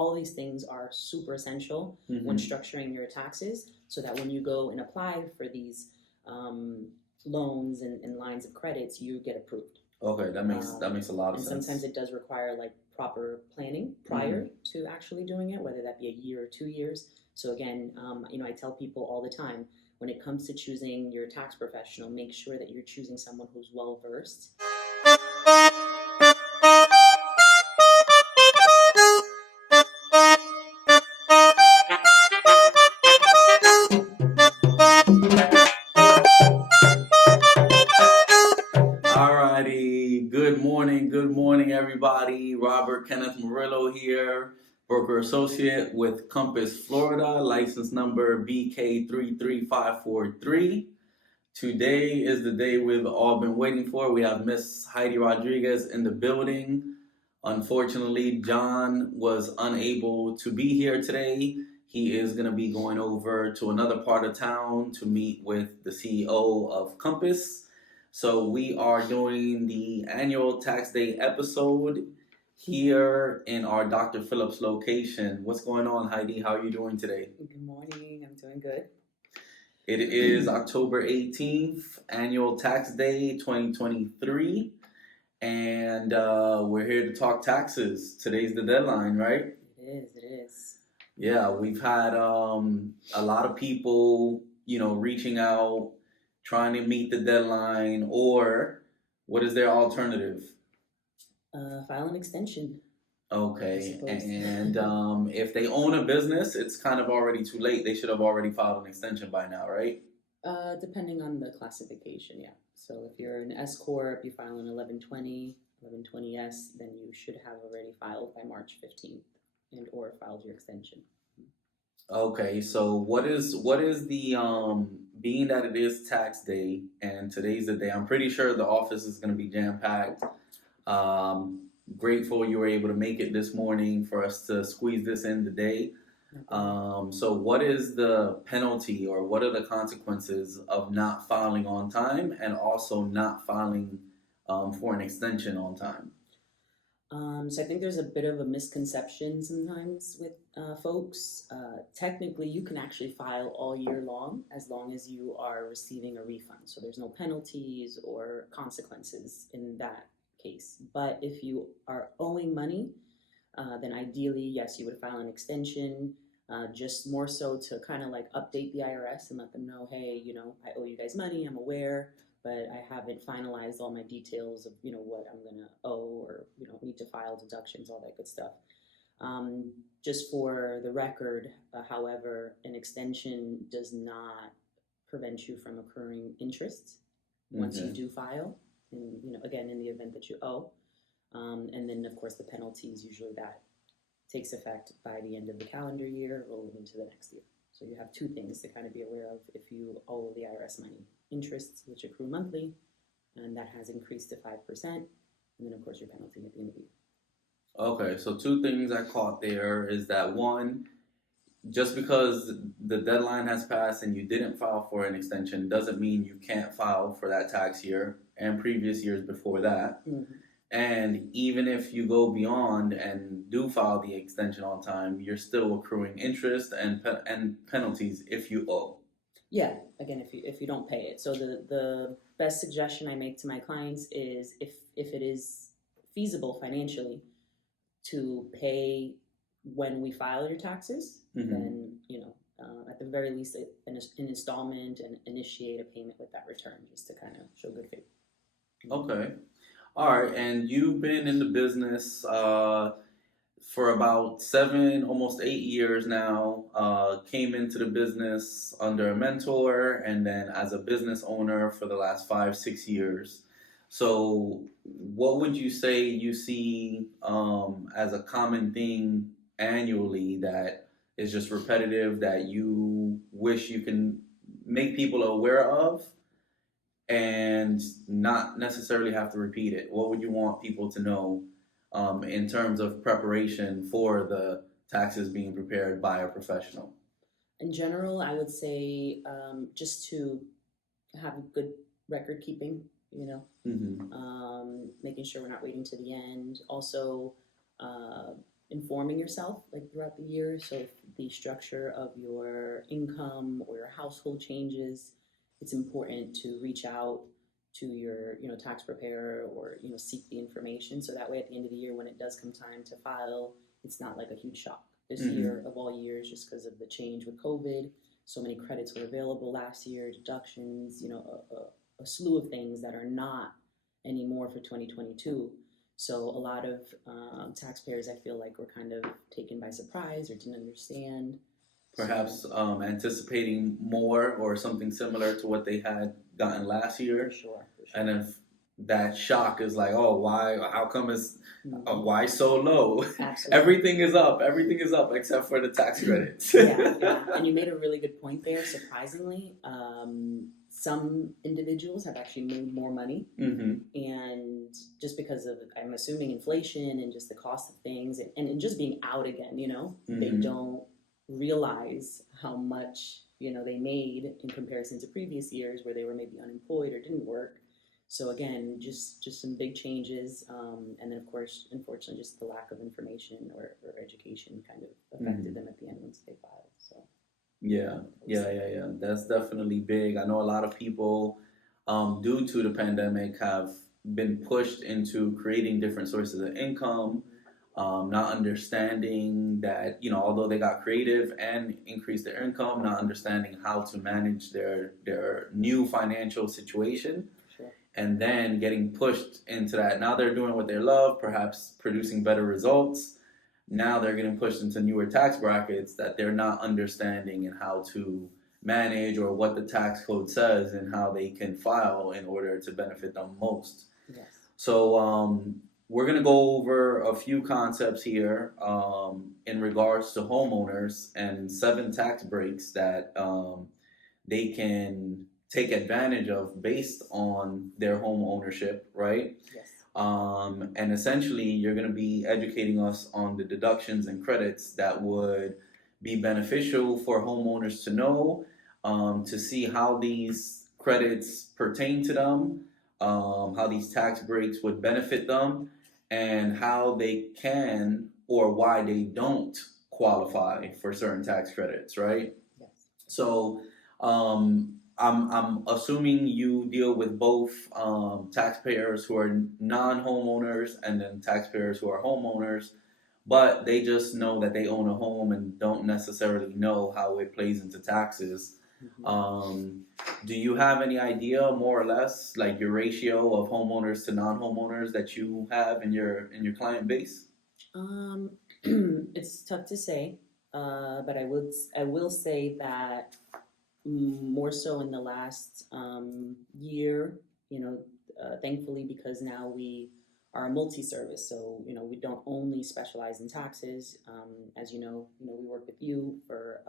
all these things are super essential when structuring your taxes, so that when you go and apply for these loans and lines of credits, you get approved. Okay, that makes a lot of and sense. Sometimes it does require like proper planning prior to actually doing it, whether that be a year or 2 years. So again, I tell people all the time, when it comes to choosing your tax professional, make sure that you're choosing someone who's well versed. Alrighty, good morning everybody. Kenneth Morillo here, broker associate with Compass Florida, license number BK33543. Today is the day we've all been waiting for. We have Miss Heidi Rodriguez in the building. Unfortunately, John was unable to be here today. He is going to be going over to another part of town to meet with the CEO of Compass. So we are doing the annual tax day episode here in our Dr. Phillips location. What's going on, Heidi? How are you doing today? Good morning. I'm doing good. It is October 18th, annual tax day 2023. And we're here to talk taxes. Today's the deadline, right? It is. Yeah, we've had a lot of people, reaching out, trying to meet the deadline, or what is their alternative? File an extension. Okay, and if they own a business, it's kind of already too late. They should have already filed an extension by now, right? Depending on the classification, yeah. So if you're an S Corp, you file an 1120, 1120S, then you should have already filed by March 15th and or filed your extension. Okay, so what is the being that it is tax day and today's the day, I'm pretty sure the office is going to be jam-packed. Grateful you were able to make it this morning for us to squeeze this in today. So what is the penalty or what are the consequences of not filing on time and also not filing for an extension on time? So I think there's a bit of a misconception sometimes with folks. Technically, you can actually file all year long as you are receiving a refund. So there's no penalties or consequences in that case. But if you are owing money, then ideally, yes, you would file an extension, just more so to kind of like update the IRS and let them know, hey, I owe you guys money, I'm aware, but I haven't finalized all my details of, what I'm going to owe or, need to file deductions, all that good stuff. Just for the record, however, an extension does not prevent you from accruing interest once you do file, and, again, in the event that you owe. And then, of course, the penalties, usually that takes effect by the end of the calendar year, rolling into the next year. So you have two things to kind of be aware of if you owe the IRS money. Interests, which accrue monthly, and that has increased to 5%. And then, of course, your penalty at the end of the year. Okay, so two things I caught there is that one, just because the deadline has passed and you didn't file for an extension doesn't mean you can't file for that tax year and previous years before that. And even if you go beyond and do file the extension on time, you're still accruing interest and penalties if you owe. Yeah, again, if you don't pay it. So the best suggestion I make to my clients is if it is feasible financially to pay when we file your taxes, then at the very least an installment and initiate a payment with that return, just to kind of show good faith. Okay. All right, and you've been in the business for about 7, almost 8 years now. Came into the business under a mentor and then as a business owner for the last 5, 6 years. So what would you say you see as a common thing annually that is just repetitive that you wish you can make people aware of and not necessarily have to repeat it? What would you want people to know in terms of preparation for the taxes being prepared by a professional? In general, I would say just to have good record keeping, making sure we're not waiting to the end. Also, informing yourself like throughout the year. So if the structure of your income or your household changes, it's important to reach out to your tax preparer or seek the information, so that way at the end of the year when it does come time to file, it's not like a huge shock. This year of all years, just because of the change with COVID, so many credits were available last year, deductions, a slew of things that are not anymore for 2022. So a lot of taxpayers, I feel like, were kind of taken by surprise or didn't understand. Perhaps anticipating more or something similar to what they had gotten last year. For sure. And if that shock is like, oh, why? How come it's why so low? Absolutely. Everything is up except for the tax credits. Yeah. And you made a really good point there. Surprisingly, some individuals have actually made more money, and just because of, I'm assuming, inflation and just the cost of things, and just being out again, they don't realize how much they made in comparison to previous years where they were maybe unemployed or didn't work. So again, just some big changes, and then of course, unfortunately, just the lack of information or education kind of affected them at the end once they filed. So yeah. That's definitely big. I know a lot of people, due to the pandemic, have been pushed into creating different sources of income. Not understanding that, although they got creative and increased their income, not understanding how to manage their new financial situation. Sure. And then getting pushed into that. Now they're doing what they love, perhaps producing better results. Now they're getting pushed into newer tax brackets that they're not understanding and how to manage, or what the tax code says and how they can file in order to benefit them most. Yes. So, we're going to go over a few concepts here in regards to homeowners and 7 tax breaks that they can take advantage of based on their home ownership, right? Yes. And essentially, you're going to be educating us on the deductions and credits that would be beneficial for homeowners to know, to see how these credits pertain to them, how these tax breaks would benefit them, and how they can or why they don't qualify for certain tax credits, right? Yes. So I'm assuming you deal with both taxpayers who are non-homeowners and then taxpayers who are homeowners, but they just know that they own a home and don't necessarily know how it plays into taxes. Do you have any idea, more or less, like your ratio of homeowners to non-homeowners that you have in your client base? It's tough to say, but I will say that more so in the last year, thankfully, because now we are a multi-service, so we don't only specialize in taxes. As you know, we work with you for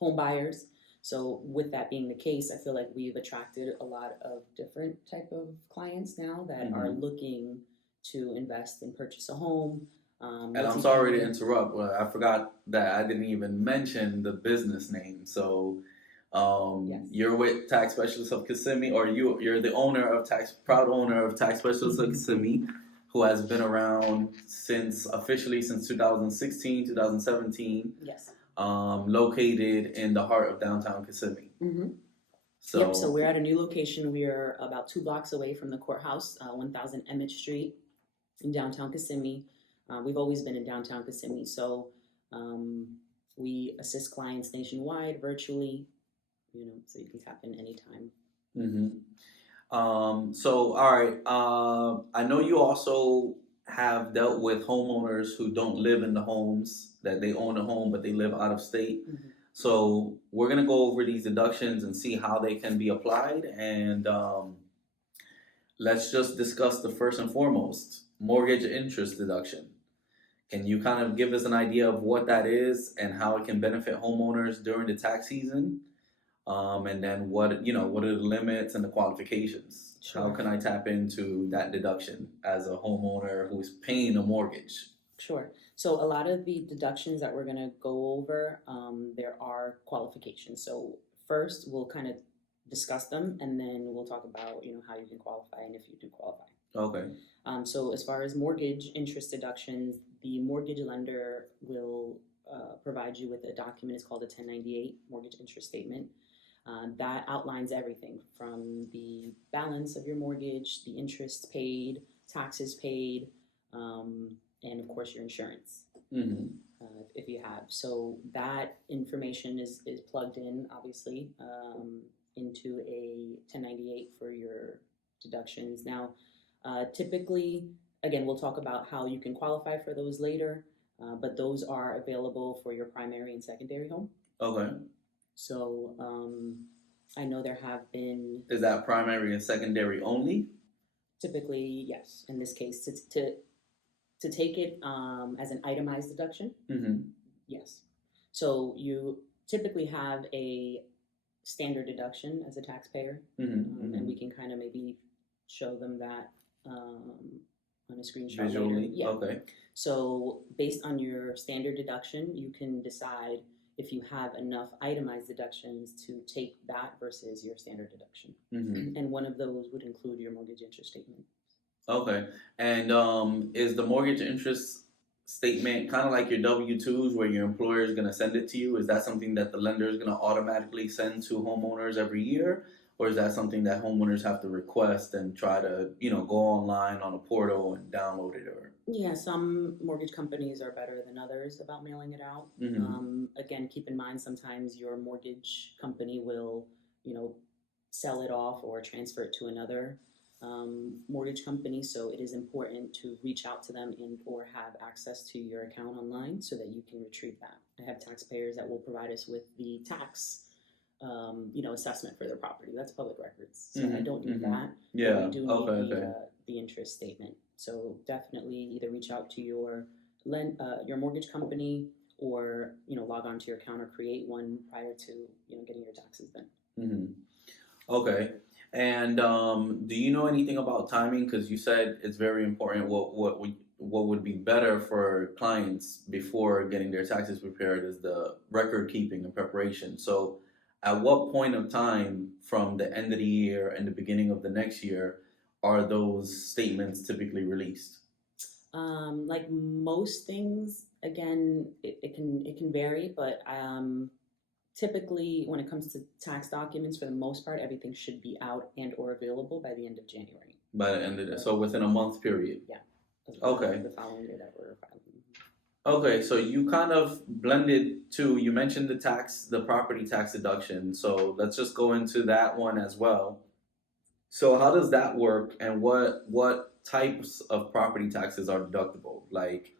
home buyers. So with that being the case, I feel like we've attracted a lot of different type of clients now that are looking to invest and purchase a home. And I'm sorry to interrupt, but I forgot that I didn't even mention the business name. So Yes. You're with Tax Specialists of Kissimmee, or you're the proud owner of Tax Specialists of Kissimmee, who has been around officially since 2016, 2017. Yes. Located in the heart of downtown Kissimmee. So we're at a new location. We are about 2 blocks away from the courthouse, 1000 Emmett Street in downtown Kissimmee. We've always been in downtown Kissimmee, so we assist clients nationwide, virtually, so you can tap in anytime. So, all right, I know you also have dealt with homeowners who don't live in the homes, that they own a home but they live out of state. So we're going to go over these deductions and see how they can be applied, and let's just discuss the first and foremost, mortgage interest deduction. Can you kind of give us an idea of what that is and how it can benefit homeowners during the tax season? And then what are the limits and the qualifications? Sure. How can I tap into that deduction as a homeowner who is paying a mortgage? Sure. So a lot of the deductions that we're going to go over, there are qualifications. So first, we'll kind of discuss them, and then we'll talk about how you can qualify and if you do qualify. Okay. So as far as mortgage interest deductions, the mortgage lender will provide you with a document. It's called a 1098 mortgage interest statement. That outlines everything from the balance of your mortgage, the interest paid, taxes paid, and of course your insurance, if you have. So that information is plugged in, obviously, into a 1098 for your deductions. Now, typically, again, we'll talk about how you can qualify for those later, but those are available for your primary and secondary home. Okay. So I know there have been... Is that primary and secondary only? Typically, yes. In this case, to take it as an itemized deduction, yes. So you typically have a standard deduction as a taxpayer, and we can kind of maybe show them that on a screenshot visually later. Yeah. Okay. So based on your standard deduction, you can decide if you have enough itemized deductions to take that versus your standard deduction. And one of those would include your mortgage interest statement. Okay. And is the mortgage interest statement kind of like your W-2s where your employer is going to send it to you? Is that something that the lender is going to automatically send to homeowners every year? Or is that something that homeowners have to request and try to, go online on a portal and download it? Or yeah, some mortgage companies are better than others about mailing it out. Again, keep in mind sometimes your mortgage company will, sell it off or transfer it to another mortgage company. So it is important to reach out to them and or have access to your account online so that you can retrieve that. I have taxpayers that will provide us with the tax assessment for their property. That's public records. So I don't need that. Yeah. But we do need the interest statement. So definitely either reach out to your mortgage company or log on to your account or create one prior to getting your taxes done. Okay. And do you know anything about timing? Because you said it's very important. What would be better for clients before getting their taxes prepared is the record keeping and preparation. So at what point of time from the end of the year and the beginning of the next year are those statements typically released? Like most things, again, it can vary, but typically when it comes to tax documents, for the most part, everything should be out and or available by the end of January. By the end of the so within a month period. Yeah. Okay. The following year that we're filing. Okay, so you kind of blended two. You mentioned the property tax deduction. So let's just go into that one as well. So how does that work, and what types of property taxes are deductible? Like,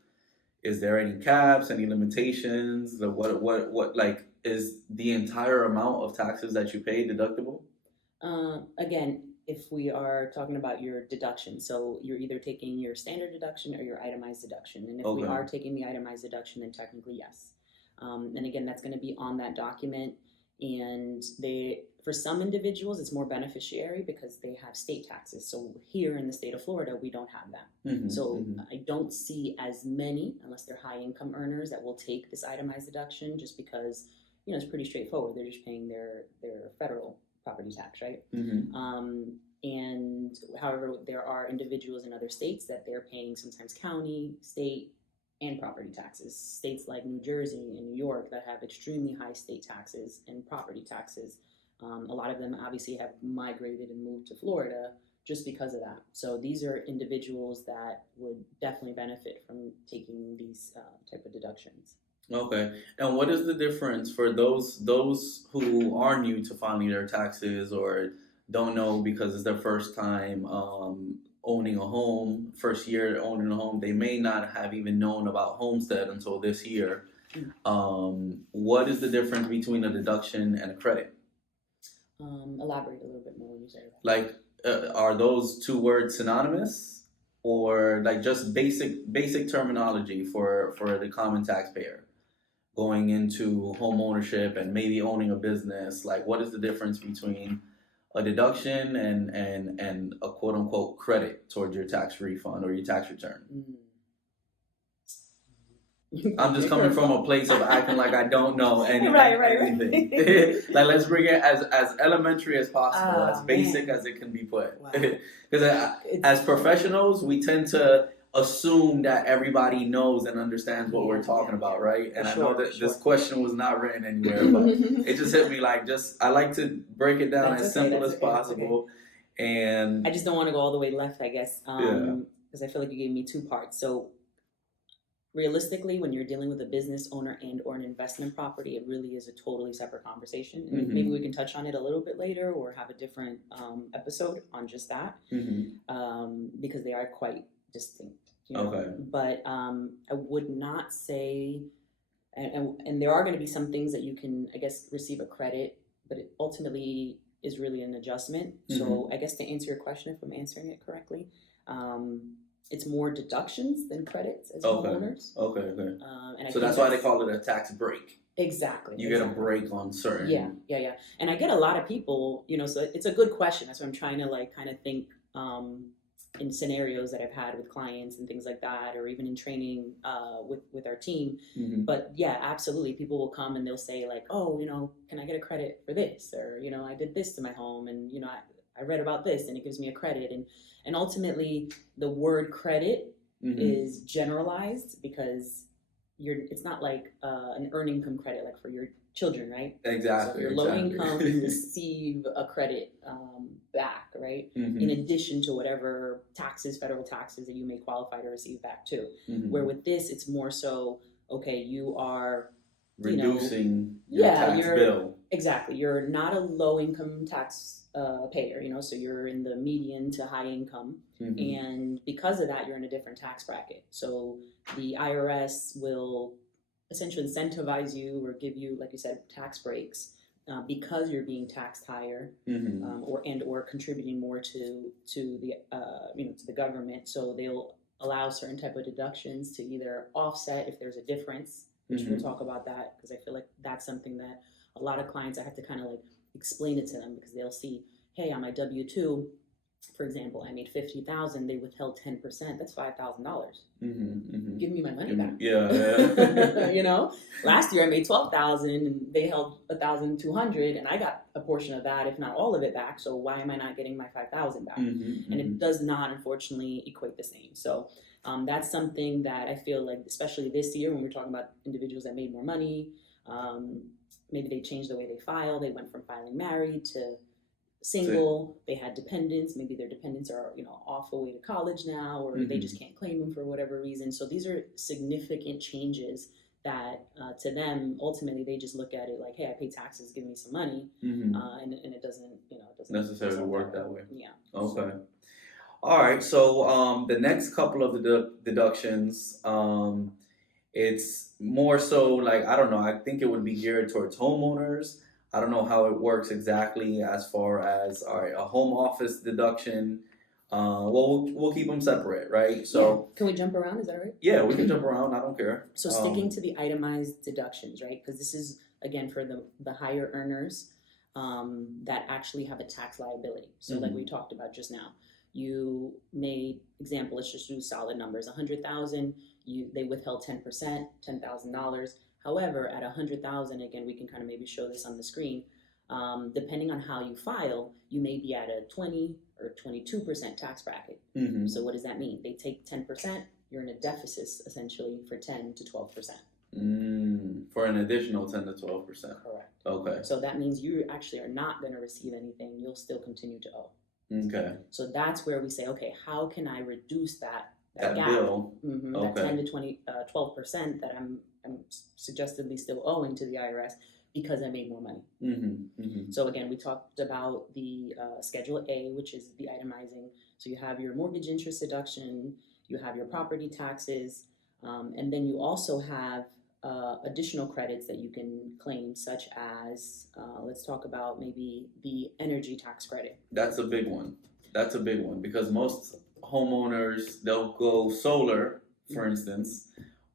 is there any caps, any limitations? What like is the entire amount of taxes that you pay deductible? Again, if we are talking about your deduction, so you're either taking your standard deduction or your itemized deduction. And if we are taking the itemized deduction, then technically yes. And again, that's going to be on that document. And for some individuals, it's more beneficiary because they have state taxes. So here in the state of Florida, we don't have that. I don't see as many, unless they're high income earners, that will take this itemized deduction just because, it's pretty straightforward. They're just paying their federal property tax, right? And however, there are individuals in other states that they're paying sometimes county, state, and property taxes. States like New Jersey and New York that have extremely high state taxes and property taxes. A lot of them obviously have migrated and moved to Florida just because of that. So these are individuals that would definitely benefit from taking these type of deductions. Okay. And what is the difference for those who are new to filing their taxes or don't know because it's their first time owning a home, first year owning a home? They may not have even known about homestead until this year. What is the difference between a deduction and a credit? Elaborate a little bit more when you say that. Like, are those two words synonymous, or like just basic terminology for the common taxpayer going into home ownership and maybe owning a business? Like, what is the difference between a deduction and a quote unquote credit towards your tax refund or your tax return? I'm just coming from a place of acting like I don't know anything. Right. Like, let's bring it as elementary as possible, as basic as it can be put. Wow. Because as professionals, we tend to assume that everybody knows and understands what we're talking about, right? And I know that this question was not written anywhere, but it just hit me like, I like to break it down as simple as possible. And I just don't want to go all the way left, I guess, because I feel like you gave me two parts. So realistically, when you're dealing with a business owner and or an investment property, it really is a totally separate conversation. And maybe we can touch on it a little bit later or have a different episode on just that, because they are quite distinct. You know? Okay. But I would not say, and there are going to be some things that you can, I guess, receive a credit, but it ultimately is really an adjustment. So I guess to answer your question, if I'm answering it correctly, it's more deductions than credits as homeowners. Okay. And so that's why they call it a tax break. Exactly. You get a break on certain. Yeah. And I get a lot of people, so it's a good question. That's what I'm trying to kind of think in scenarios that I've had with clients and things like that, or even in training with our team. But yeah, absolutely. People will come and they'll say like, oh, can I get a credit for this? Or, I did this to my home and, I read about this and it gives me a credit. And ultimately, the word credit is generalized because it's not like an earned income credit like for your children, right? Exactly. So if you're low income, you receive a credit back, right? In addition to whatever federal taxes that you may qualify to receive back too. Where with this, it's more so, okay, you are reducing your tax bill. Exactly. You're not a low income tax payer, so you're in the median to high income. And because of that, you're in a different tax bracket. So the IRS will essentially incentivize you or give you, like you said, tax breaks because you're being taxed higher or contributing more to the to the government. So they'll allow certain type of deductions to either offset if there's a difference, which we'll talk about that because I feel like that's something that a lot of clients I have to kind of explain it to them because they'll see, hey, on my W-2, for example, I made $50,000. They withheld 10%. That's $5,000. Give me my money back. Yeah. Last year I made $12,000 and they held $1,200, and I got a portion of that, if not all of it, back. So why am I not getting my $5,000 back? And it does not, unfortunately, equate the same. So that's something that I feel like, especially this year when we're talking about individuals that made more money. Maybe they changed the way they file. They went from filing married to single. They had dependents. Maybe their dependents are, off away to college now, or they just can't claim them for whatever reason. So these are significant changes that to them, ultimately, they just look at it like, hey, I pay taxes, give me some money. And it doesn't, doesn't necessarily work that way. Yeah. Okay. All right. So the next couple of the deductions, it's more so like, I don't know, I think it would be geared towards homeowners. I don't know how it works exactly as far as, all right, a home office deduction. We'll keep them separate, right? So can we jump around? Is that right? Yeah, we can jump around. I don't care. So sticking to the itemized deductions, right? Because this is, again, for the higher earners that actually have a tax liability. So like we talked about just now, you made, example, let's just do solid numbers, 100,000. They withheld 10%, $10,000. However, at 100,000, again, we can kind of maybe show this on the screen. Depending on how you file, you may be at a 20 or 22% tax bracket. So what does that mean? They take 10%. You're in a deficit essentially for 10 to 12%. For an additional 10 to 12%. Correct. Okay. So that means you actually are not going to receive anything. You'll still continue to owe. Okay. So that's where we say, okay, how can I reduce that gap? Bill. That 10 to 12% that I'm suggestively still owing to the IRS because I made more money. So again, we talked about the Schedule A, which is the itemizing. So you have your mortgage interest deduction, you have your property taxes, and then you also have additional credits that you can claim, such as, let's talk about maybe the energy tax credit. That's a big one. Because most homeowners, they'll go solar, for instance,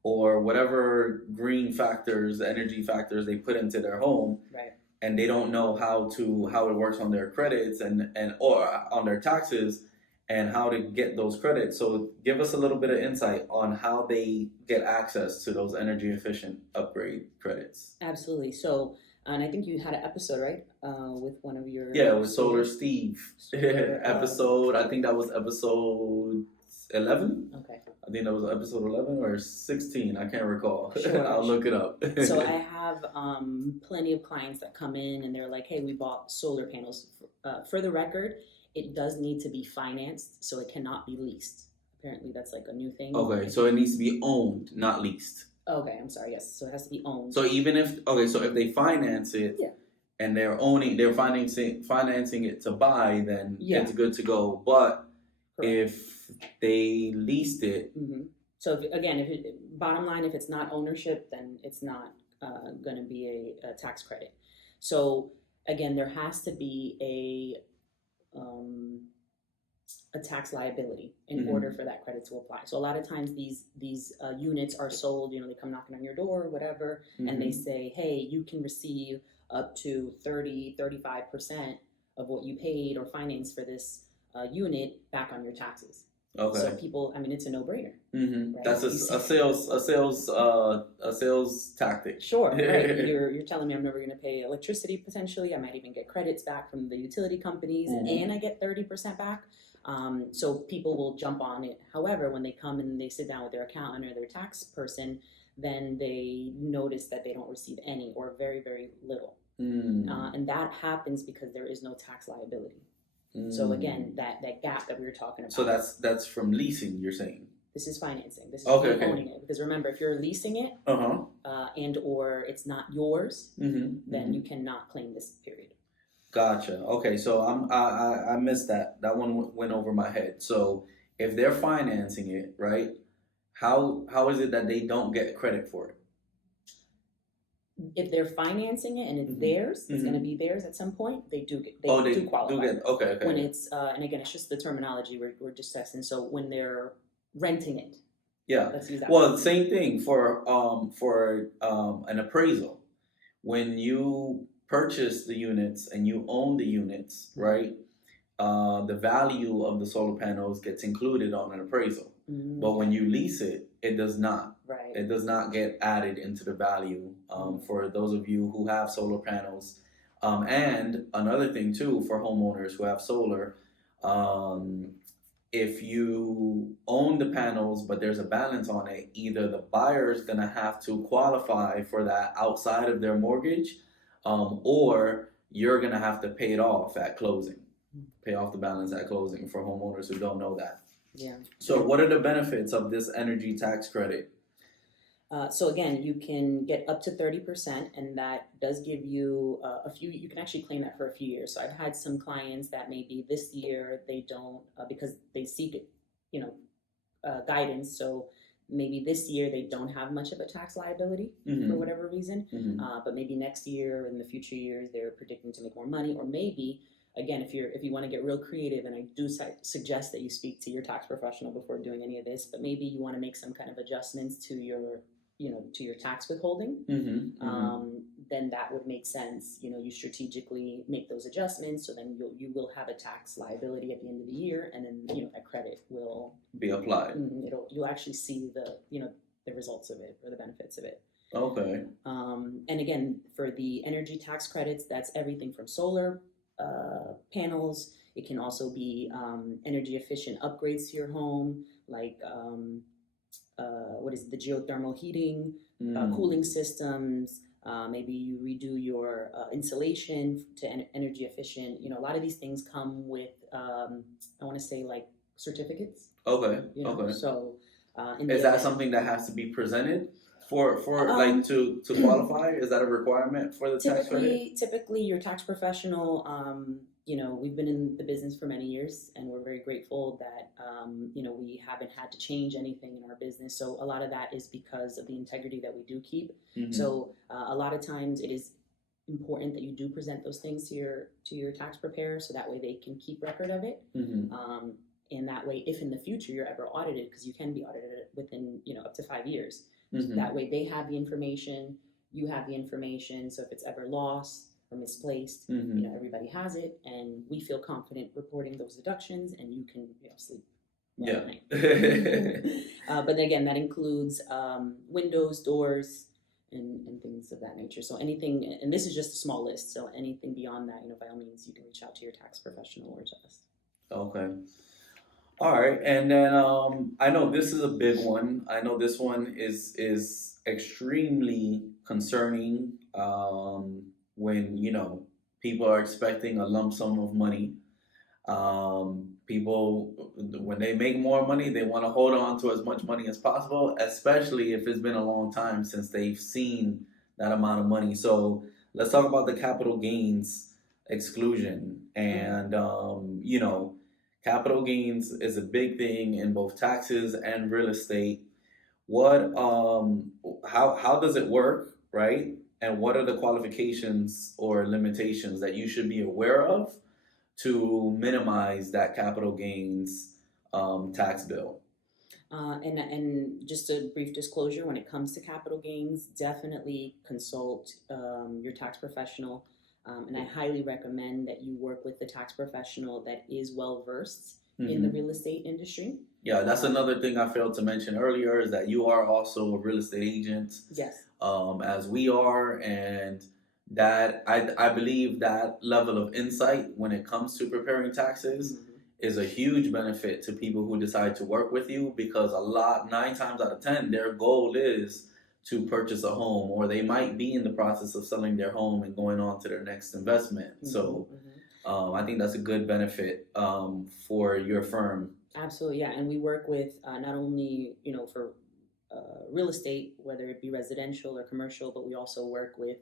or whatever green factors, energy factors they put into their home, right? And they don't know how it works on their credits and or on their taxes and how to get those credits. So give us a little bit of insight on how they get access to those energy efficient upgrade credits. Absolutely. So, and I think you had an episode, right, with one of your with Solar Steve episode. I think that was episode 11. Okay. I think that was episode 11 or 16. I can't recall. Sure, I'll look it up. So I have plenty of clients that come in and they're like, hey, we bought solar panels. For the record, it does need to be financed, so it cannot be leased. Apparently that's like a new thing. Okay, so it needs to be owned, not leased. Okay, I'm sorry, yes. So it has to be owned. So even if, so if they finance it, yeah, and they're financing it to buy, then yeah, it's good to go. But correct. if they leased it, so bottom line, if it's not ownership, then it's not going to be a tax credit. So again, there has to be a tax liability in order for that credit to apply. So a lot of times these units are sold, they come knocking on your door or whatever, and they say, hey, you can receive up to 35% of what you paid or financed for this unit back on your taxes. Okay. So people, it's a no-brainer. Right? That's a sales tactic. Sure, right. You're telling me I'm never going to pay electricity potentially. I might even get credits back from the utility companies, and I get 30% back. So people will jump on it. However, when they come and they sit down with their accountant or their tax person, then they notice that they don't receive any or very, very little. And that happens because there is no tax liability. So again, that gap that we were talking about. So that's from leasing, you're saying? This is financing. This is owning it. Because remember, if you're leasing it and or it's not yours, then you cannot claim this period. Gotcha. Okay, so I missed that. That one went over my head. So if they're financing it, right? How is it that they don't get credit for it? If they're financing it and it's theirs, it's going to be theirs at some point. They do qualify. Okay. When it's and again, it's just the terminology we're just testing. So when they're renting it, let's use that. Well, the same thing for an appraisal. When you purchase the units and you own the units, right? The value of the solar panels gets included on an appraisal. But when you lease it, it does not. Right. It does not get added into the value for those of you who have solar panels. And another thing too, for homeowners who have solar, if you own the panels but there's a balance on it, either the buyer is going to have to qualify for that outside of their mortgage, or you're going to have to pay it off at closing. Pay off the balance at closing for homeowners who don't know that. Yeah. So what are the benefits of this energy tax credit? So again, you can get up to 30%, and that does give you you can actually claim that for a few years. So I've had some clients that maybe this year they don't, because they seek, guidance. So maybe this year they don't have much of a tax liability for whatever reason, but maybe next year and the future years they're predicting to make more money, or maybe, again, if you want to get real creative, and I do suggest that you speak to your tax professional before doing any of this, but maybe you want to make some kind of adjustments to your tax withholding, then that would make sense. You strategically make those adjustments, so then you will have a tax liability at the end of the year, and then that credit will be applied. You'll actually see the results of it or the benefits of it. Okay. And again, for the energy tax credits, that's everything from solar panels. It can also be energy efficient upgrades to your home, like the geothermal heating, cooling systems. Maybe you redo your insulation to energy efficient. A lot of these things come with I want to say like certificates. Okay. So is that something that has to be presented for like to qualify? Is that a requirement for the tax credit? Typically, your tax professional, we've been in the business for many years, and we're very grateful that we haven't had to change anything in our business. So a lot of that is because of the integrity that we do keep. So a lot of times it is important that you do present those things to your tax preparer, so that way they can keep record of it. And that way, if in the future you're ever audited, because you can be audited within up to 5 years. That way they have the information, you have the information. So if it's ever lost or misplaced, everybody has it, and we feel confident reporting those deductions, and you can sleep well at night. But again, that includes windows, doors, and things of that nature. So anything, and this is just a small list, so anything beyond that, by all means, you can reach out to your tax professional or to us. Okay. All right, and then I know this is a big one. I know this one is extremely concerning when people are expecting a lump sum of money. People when they make more money, they want to hold on to as much money as possible, especially if it's been a long time since they've seen that amount of money. So let's talk about the capital gains exclusion, and capital gains is a big thing in both taxes and real estate. What how does it work, right? And what are the qualifications or limitations that you should be aware of to minimize that capital gains tax bill? And just a brief disclosure, when it comes to capital gains, definitely consult your tax professional. And I highly recommend that you work with the tax professional that is well versed in the real estate industry. Yeah, that's another thing I failed to mention earlier is that you are also a real estate agent, Yes. as we are, and that I believe that level of insight when it comes to preparing taxes is a huge benefit to people who decide to work with you, because 9 times out of 10, their goal is to purchase a home, or they might be in the process of selling their home and going on to their next investment. So I think that's a good benefit for your firm. Absolutely, yeah. And we work with not only, for real estate, whether it be residential or commercial, but we also work with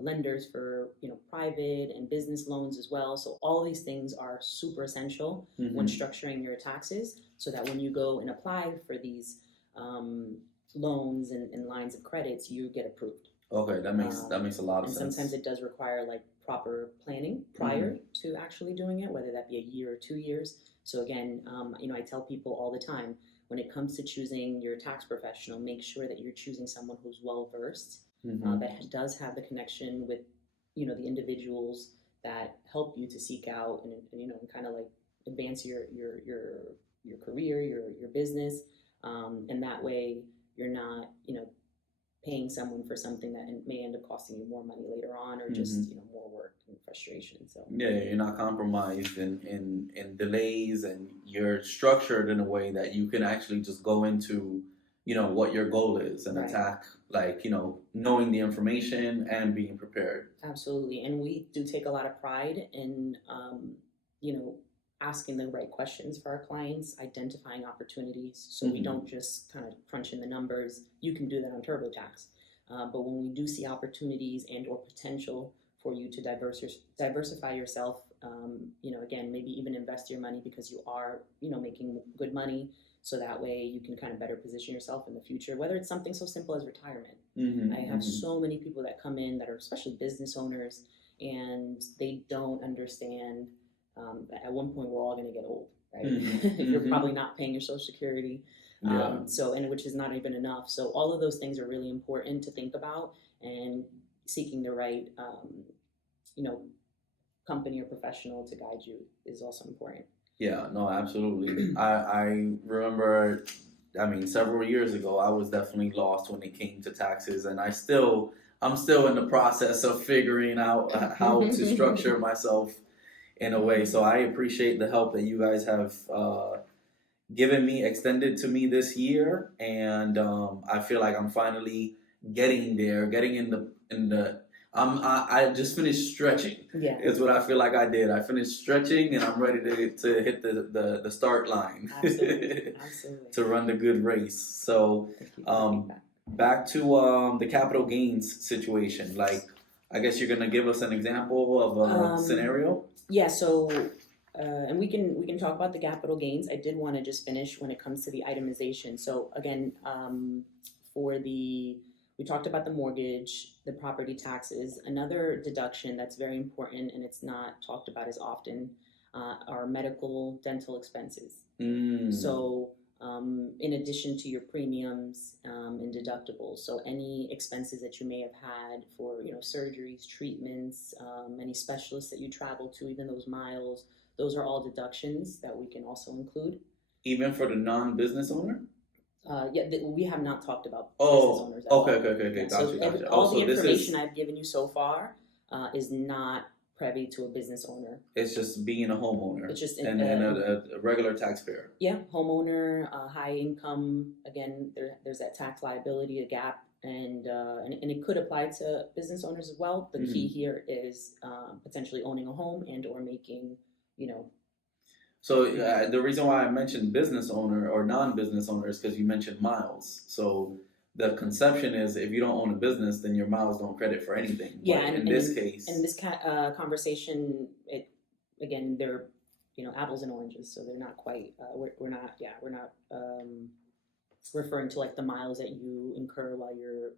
lenders for private and business loans as well. So all these things are super essential when structuring your taxes, so that when you go and apply for these loans and lines of credits, you get approved. Okay, that makes a lot of and sense. Sometimes it does require like proper planning prior to actually doing it, whether that be a year or 2 years. So again, I tell people all the time, when it comes to choosing your tax professional, make sure that you're choosing someone who's well versed, that does have the connection with the individuals that help you to seek out and kind of like advance your career, your business, and that way you're not paying someone for something that may end up costing you more money later on, or just more work and frustration. So yeah, you're not compromised in delays, and you're structured in a way that you can actually just go into what your goal is and attack, like knowing the information and being prepared. Absolutely. And we do take a lot of pride in asking the right questions for our clients, identifying opportunities, so we don't just kind of crunch in the numbers. You can do that on TurboTax, but when we do see opportunities and or potential for you to diversify yourself, again, maybe even invest your money, because you are making good money, so that way you can kind of better position yourself in the future, whether it's something so simple as retirement. I have so many people that come in that are especially business owners, and they don't understand at one point we're all going to get old, right? You're probably not paying your Social Security, which is not even enough. So all of those things are really important to think about, and seeking the right company or professional to guide you is also important. Yeah, no, absolutely. I remember, several years ago, I was definitely lost when it came to taxes, and I'm still in the process of figuring out how to structure myself in a way. So I appreciate the help that you guys have extended to me this year, and I feel like I'm finally getting there, getting in the. I just finished stretching. Yeah, is what I feel like I did. I finished stretching, and I'm ready to hit the start line. Absolutely. To run the good race. So back to the capital gains situation. Like, I guess you're gonna give us an example of a scenario. Yeah. So. And we can talk about the capital gains. I did want to just finish when it comes to the itemization. So again, we talked about the mortgage, the property taxes. Another deduction that's very important, and it's not talked about as often, are medical, dental expenses. So in addition to your premiums and deductibles, so any expenses that you may have had for surgeries, treatments, any specialists that you travel to, even those miles, those are all deductions that we can also include. Even for the non-business owner? We have not talked about business owners at all. Okay. Gotcha. All the information I've given you so far is not privy to a business owner. It's just being a homeowner. It's just and a regular taxpayer. Yeah, homeowner, high income. Again, there's that tax liability, a gap, and it could apply to business owners as well. The key here is potentially owning a home and or making, So the reason why I mentioned business owner or non-business owner is because you mentioned miles. So the conception is if you don't own a business, then your miles don't credit for anything. Yeah, but and in this case, in this conversation, they're apples and oranges, so they're not quite. We're not referring to like the miles that you incur while you're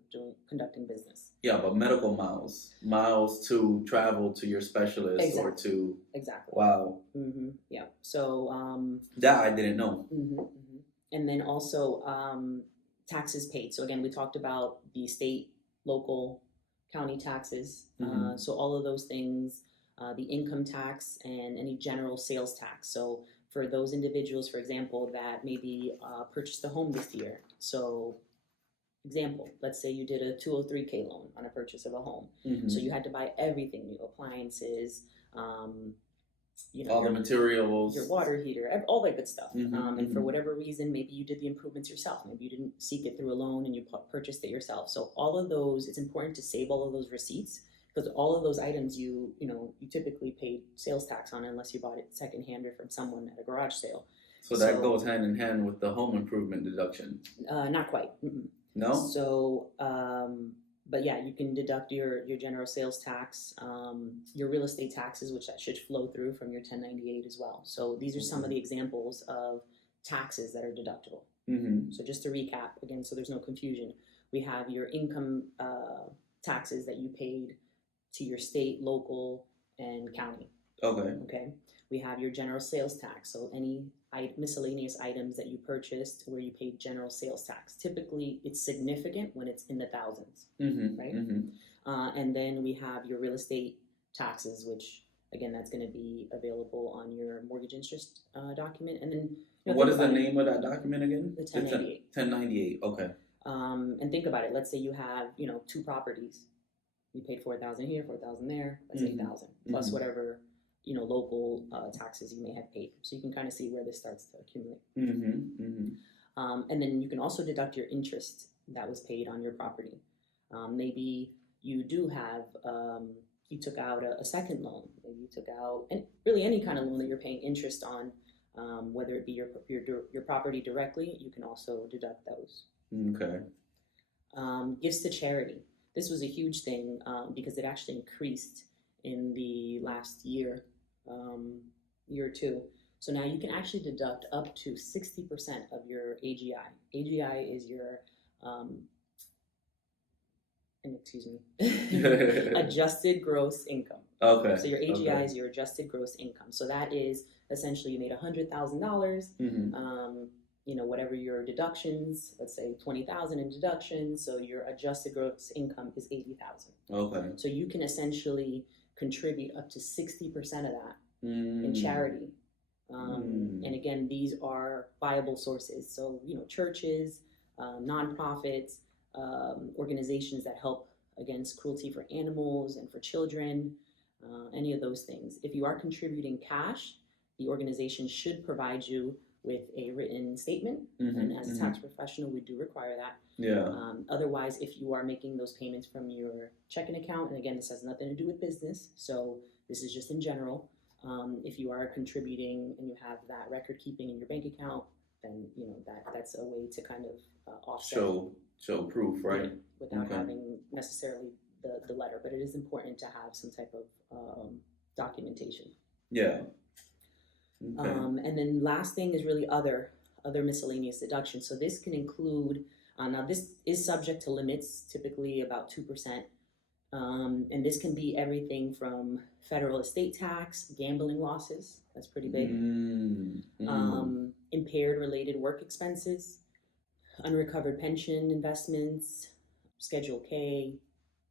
conducting business. Yeah, but medical miles to travel to your specialist exactly. or to exactly. Wow. Mm-hmm. Yeah. So that I didn't know. Mm-hmm, mm-hmm. And then also taxes paid. So again, we talked about the state, local, county taxes. Mm-hmm. So all of those things, the income tax and any general sales tax. So for those individuals, for example, that maybe purchased a home this year. So example, let's say you did a 203K loan on a purchase of a home. Mm-hmm. So you had to buy everything, new appliances, all the materials, your water heater, all that good stuff. Mm-hmm. And for whatever reason, maybe you did the improvements yourself. Maybe you didn't seek it through a loan and you purchased it yourself. So all of those, it's important to save all of those receipts, because all of those items you typically paid sales tax on unless you bought it secondhand or from someone at a garage sale. So that goes hand in hand with the home improvement deduction. Not quite. Mm-mm. No. So, but yeah, you can deduct your general sales tax, your real estate taxes, which that should flow through from your 1098 as well. So these are some of the examples of taxes that are deductible. Mm-hmm. So just to recap again, so there's no confusion, we have your income taxes that you paid to your state, local, and county. Okay. We have your general sales tax. So any miscellaneous items that you purchased where you paid general sales tax. Typically, it's significant when it's in the thousands, mm-hmm. right? Mm-hmm. And then we have your real estate taxes, which again, that's going to be available on your mortgage interest document. And then what is the name of that document again? The 1098. 1098. Okay. And think about it. Let's say you have 2 properties. You paid $4,000 here, $4,000 there. That's Mm-hmm. $8,000 plus Mm-hmm. whatever local taxes you may have paid. So you can kind of see where this starts to accumulate. Mm-hmm. Mm-hmm. And then you can also deduct your interest that was paid on your property. Maybe you do have you took out a second loan. Maybe you took out really any kind of loan that you're paying interest on, whether it be your property directly. You can also deduct those. Okay. Gifts to charity. This was a huge thing because it actually increased in the last year or two. So now you can actually deduct up to 60% of your AGI. AGI is your, adjusted gross income. Okay. So your AGI is your adjusted gross income. So that is essentially you made $100,000. Mm-hmm. Whatever your deductions, let's say 20,000 in deductions, so your adjusted gross income is 80,000. Okay. So you can essentially contribute up to 60% of that Mm. in charity. And again, these are viable sources. So, churches, nonprofits, organizations that help against cruelty for animals and for children, any of those things. If you are contributing cash, the organization should provide you with a written statement. Mm-hmm. And as a Mm-hmm. tax professional, we do require that. Yeah. Otherwise, if you are making those payments from your checking account, and again, this has nothing to do with business, so this is just in general. If you are contributing and you have that record keeping in your bank account, then that's a way to kind of offset. Show proof, right? Without Okay. having necessarily the letter, but it is important to have some type of documentation. Yeah. Okay. And then last thing is really other miscellaneous deductions. So this can include, now this is subject to limits, typically about 2%. And this can be everything from federal estate tax, gambling losses, that's pretty big, impaired related work expenses, unrecovered pension investments, Schedule K,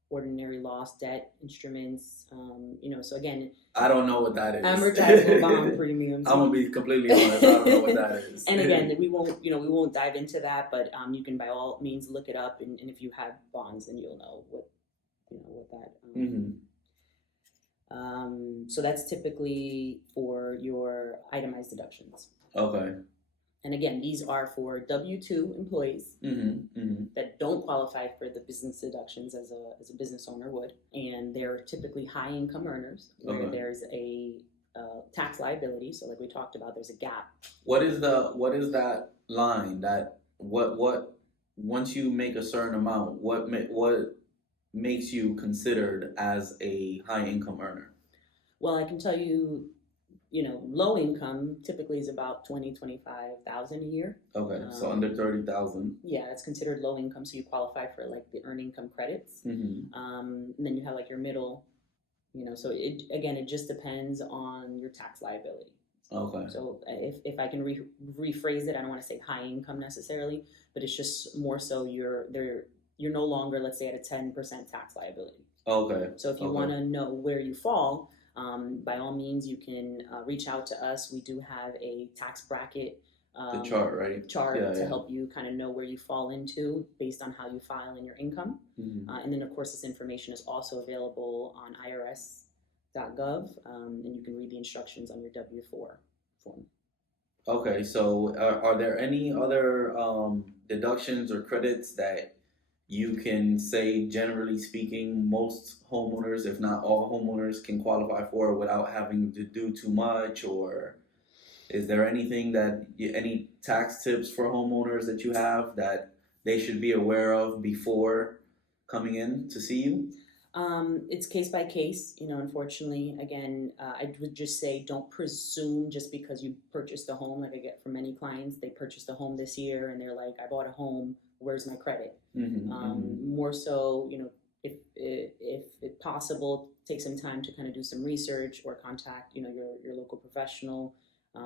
ordinary loss debt instruments, so again, I don't know what that is. Amortizable bond premiums. I'm gonna be completely honest. I don't know what that is. And again, we won't dive into that, but you can by all means look it up, and if you have bonds, then you'll know what that. Mm-hmm. So that's typically for your itemized deductions. Okay. And again, these are for W-2 employees that don't qualify for the business deductions as a business owner would. And they're typically high income earners where there's a tax liability. So like we talked about, there's a gap. What is that line that what once you make a certain amount, what makes you considered as a high income earner? Well, I can tell you, low income typically is about 25,000 a year. Okay, so under 30,000. Yeah, that's considered low income, so you qualify for like the earned income credits. And then you have like your middle, so it just depends on your tax liability. Okay. So if I can rephrase it, I don't want to say high income necessarily, but it's just more so you're no longer, let's say, at a 10% tax liability. Okay. So if you want to know where you fall, by all means, you can reach out to us. We do have a tax bracket the chart, right? To help you kind of know where you fall into based on how you file in your income. And then, of course, this information is also available on irs.gov, and you can read the instructions on your W-4 form. Okay, so are there any other deductions or credits that you can say, generally speaking, most homeowners, if not all homeowners, can qualify for without having to do too much? Or is there anything any tax tips for homeowners that you have that they should be aware of before coming in to see you? It's case by case, unfortunately. Again, I would just say don't presume just because you purchased a home. Like I get from many clients, they purchased a home this year and they're like, I bought a home, where's my credit? More so, if possible, take some time to kind of do some research or contact, your local professional,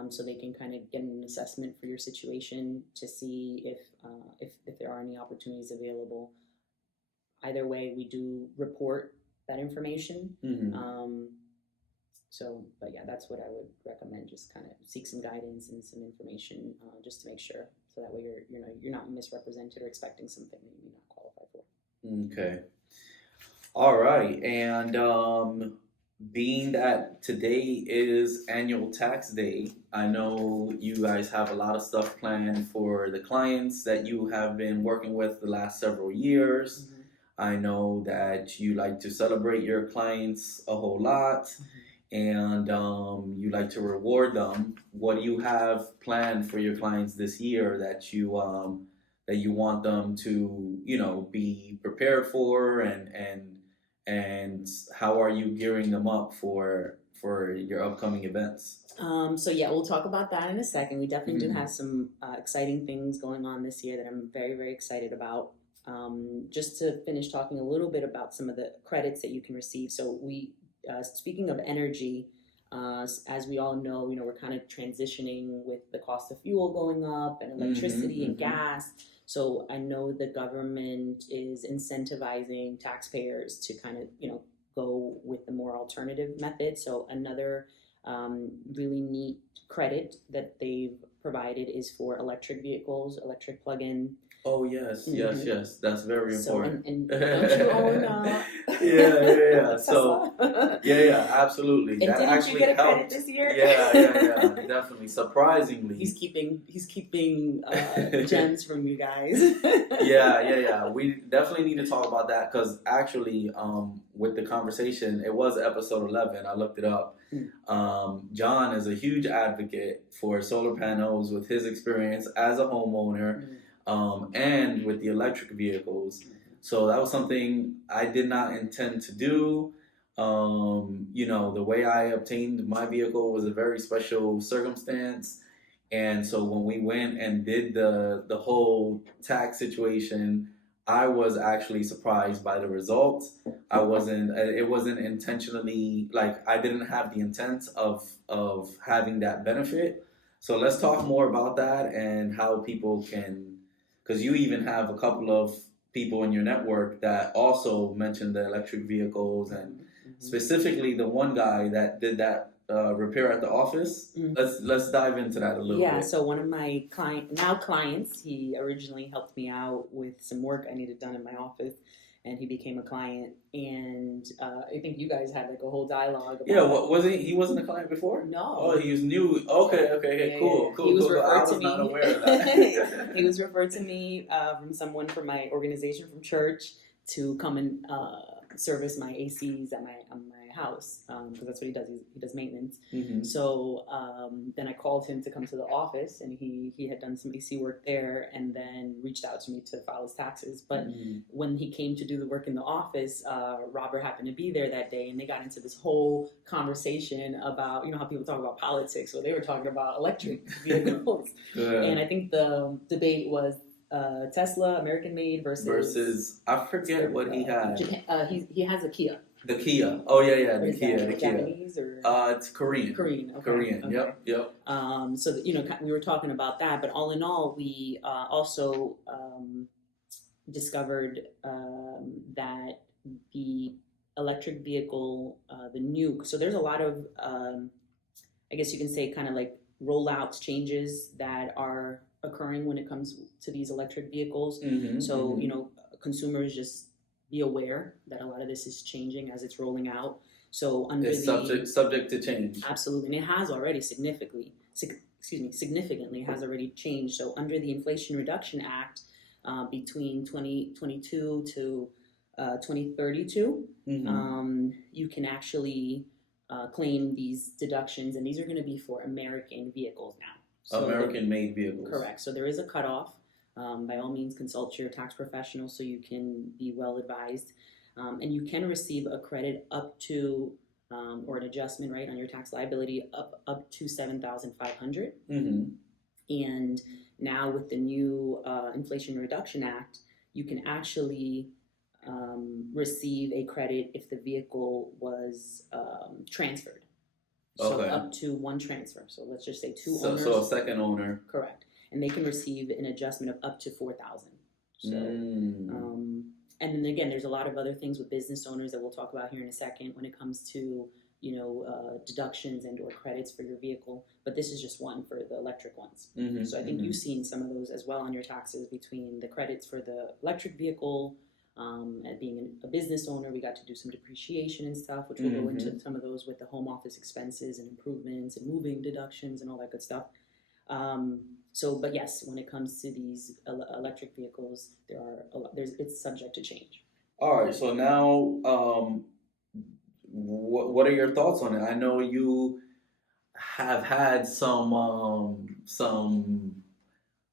so they can kind of get an assessment for your situation to see if there are any opportunities available. Either way, we do report that information. But yeah, that's what I would recommend. Just kind of seek some guidance and some information, just to make sure, so that way you're not misrepresented or expecting something that you may not qualify for. Okay. All right, and being that today is annual tax day, I know you guys have a lot of stuff planned for the clients that you have been working with the last several years. I know that you like to celebrate your clients a whole lot, and you like to reward them. What do you have planned for your clients this year that you want them to be prepared for, and how are you gearing them up for your upcoming events? So yeah, we'll talk about that in a second. We definitely do have some exciting things going on this year that I'm very, very excited about. Just to finish talking a little bit about some of the credits that you can receive. So we, speaking of energy, as we all know, we're kind of transitioning with the cost of fuel going up and electricity and gas. So I know the government is incentivizing taxpayers to kind of, go with the more alternative method. So another really neat credit that they've provided is for electric vehicles, electric plug-in. Oh yes, yes. That's very important. And don't you own? Yeah. So yeah, absolutely. And that didn't actually you get a helped. credit this year? Yeah, definitely. Surprisingly, he's keeping gems from you guys. Yeah. We definitely need to talk about that because actually, with the conversation, it was episode 11. I looked it up. John is a huge advocate for solar panels with his experience as a homeowner. And with the electric vehicles. So that was something I did not intend to do. The way I obtained my vehicle was a very special circumstance. And so when we went and did the whole tax situation, I was actually surprised by the results. It wasn't intentionally, I didn't have the intent of having that benefit. So let's talk more about that and how people can, because you even have a couple of people in your network that also mentioned the electric vehicles, and specifically the one guy that did that repair at the office. Let's dive into that a little bit. Yeah, so one of my clients, he originally helped me out with some work I needed done in my office. and he became a client. And I think you guys had like a whole dialogue about Yeah, what was he? He wasn't a client before? No. Oh, he was new. Okay, Yeah, cool, yeah. cool, He was cool. I referred was to me. not aware of that. He was referred to me from someone from my organization from church to come and service my ACs at my house, because that's what he does. He does maintenance. Mm-hmm. So then I called him to come to the office, and he had done some AC work there, and then reached out to me to file his taxes. But when he came to do the work in the office, Robert happened to be there that day, and they got into this whole conversation about, you know how people talk about politics. So they were talking about electric vehicles, and I think the debate was Tesla, American made versus I forget what he had. He has a Kia. The Kia. Oh yeah, the Is Kia. that The Kia. Japanese or It's Korean. Korean? Okay. Korean. Okay. Yep. So that, you know, we were talking about that, but all in all, we also discovered that the electric vehicle, the new. So there's a lot of, I guess you can say, kind of like rollouts, changes that are occurring when it comes to these electric vehicles. So you know, consumers just be aware that a lot of this is changing as it's rolling out. So under it's subject to change. Absolutely, and it has already significantly has already changed. So under the Inflation Reduction Act, between 2022 to 2032, you can actually claim these deductions, and these are going to be for American vehicles now. So American-made vehicles. Correct. So there is a cutoff. By all means, consult your tax professional so you can be well advised. And you can receive a credit up to, or an adjustment, right, on your tax liability up to $7,500. And now with the new Inflation Reduction Act, you can actually receive a credit if the vehicle was transferred. So up to one transfer. So let's just say two owners. So a second owner. Correct. And they can receive an adjustment of up to $4,000. So, and then again, there's a lot of other things with business owners that we'll talk about here in a second when it comes to, you know, deductions and or credits for your vehicle. But this is just one for the electric ones. So I think you've seen some of those as well on your taxes, between the credits for the electric vehicle. And being a business owner, we got to do some depreciation and stuff, which we'll go into some of those with the home office expenses and improvements and moving deductions and all that good stuff. But yes, when it comes to these electric vehicles, it's subject to change. All right. So now, what are your thoughts on it? I know you have had some,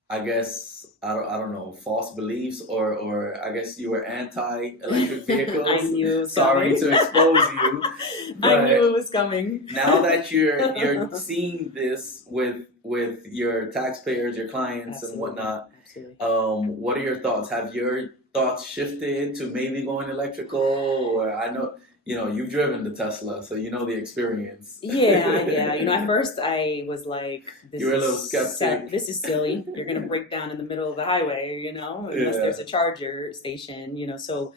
I guess, I don't know, false beliefs, or I guess you were anti-electric vehicles. I knew it was Sorry coming. to expose you. I knew it was coming. Now that you're seeing this with your taxpayers, your clients, Absolutely. and whatnot, Absolutely. what are your thoughts? Have your thoughts shifted to maybe going electrical? Or I know, you know, you've driven the Tesla, so you know the experience. Yeah. You know, at first I was like, you were a little skeptic. This is silly. You're going to break down in the middle of the highway, you know, unless there's a charger station, you know. So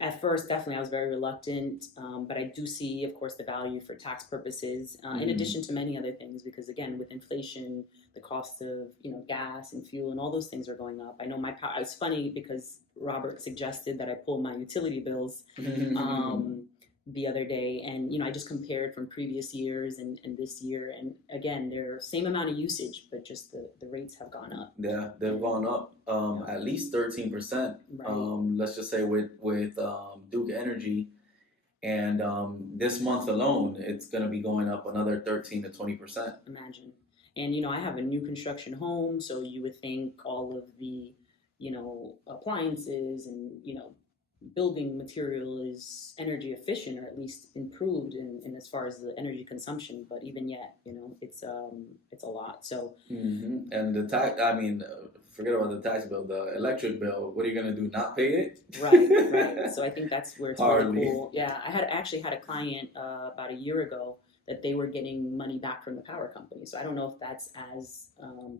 at first, definitely I was very reluctant, but I do see, of course, the value for tax purposes, in addition to many other things, because again, with inflation, the cost of, you know, gas and fuel and all those things are going up. I know it's funny because Robert suggested that I pull my utility bills the other day, and you know, I just compared from previous years and this year, and again, they're same amount of usage, but just the rates have gone up. Yeah, they've gone up at least 13%. Right. Let's just say with Duke Energy, and this month alone, it's going to be going up another 13 to 20%. Imagine. And you know, I have a new construction home, so you would think all of the, you know, appliances and, you know, building material is energy efficient, or at least improved in as far as the energy consumption. But even yet, you know, it's a lot. So and the tax, I mean, forget about the tax bill, the electric bill. What are you gonna do? Not pay it? Right. So I think that's where it's Hardly. really cool. Yeah, I actually had a client about a year ago that they were getting money back from the power company. So I don't know if that's as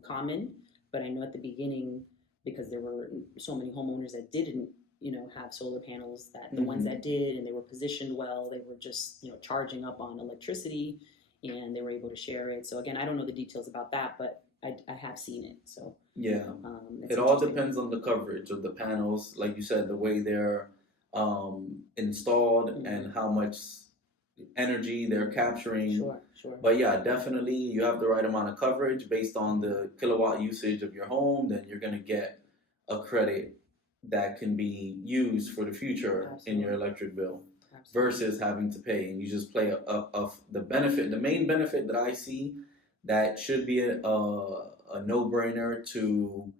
common, but I know at the beginning, because there were so many homeowners that didn't, you know, have solar panels, that the ones that did, and they were positioned well, they were just, you know, charging up on electricity, and they were able to share it. So again, I don't know the details about that, but I have seen it. So Yeah. It's It all interesting. depends on the coverage of the panels, like you said, the way they're installed and how much energy they're capturing. Sure, sure. But yeah, definitely you have the right amount of coverage based on the kilowatt usage of your home, then you're going to get a credit that can be used for the future in your electric bill versus having to pay. And you just play of the benefit, the main benefit that I see that should be a no-brainer to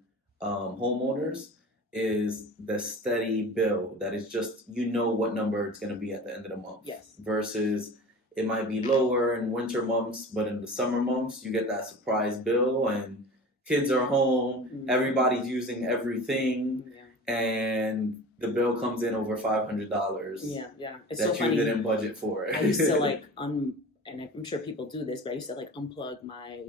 homeowners is the steady bill. That is just, you know what number it's going to be at the end of the month. Yes. Versus it might be lower in winter months, but in the summer months you get that surprise bill and kids are home, everybody's using everything, and the bill comes in over $500. Yeah, yeah. It's that so you funny. Didn't budget for it. I used to like and I'm sure people do this, but I used to like unplug my,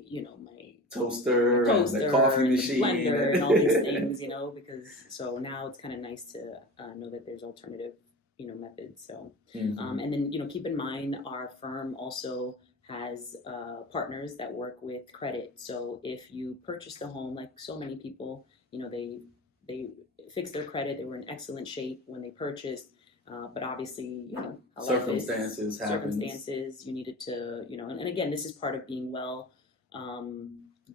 my toaster and the coffee machine, blender, and all these things, because so now it's kind of nice to know that there's alternative, methods. So, and then keep in mind our firm also has partners that work with credit. So if you purchased a home, like so many people, they fixed their credit, they were in excellent shape when they purchased. But obviously, circumstances, you needed to, and again, this is part of being well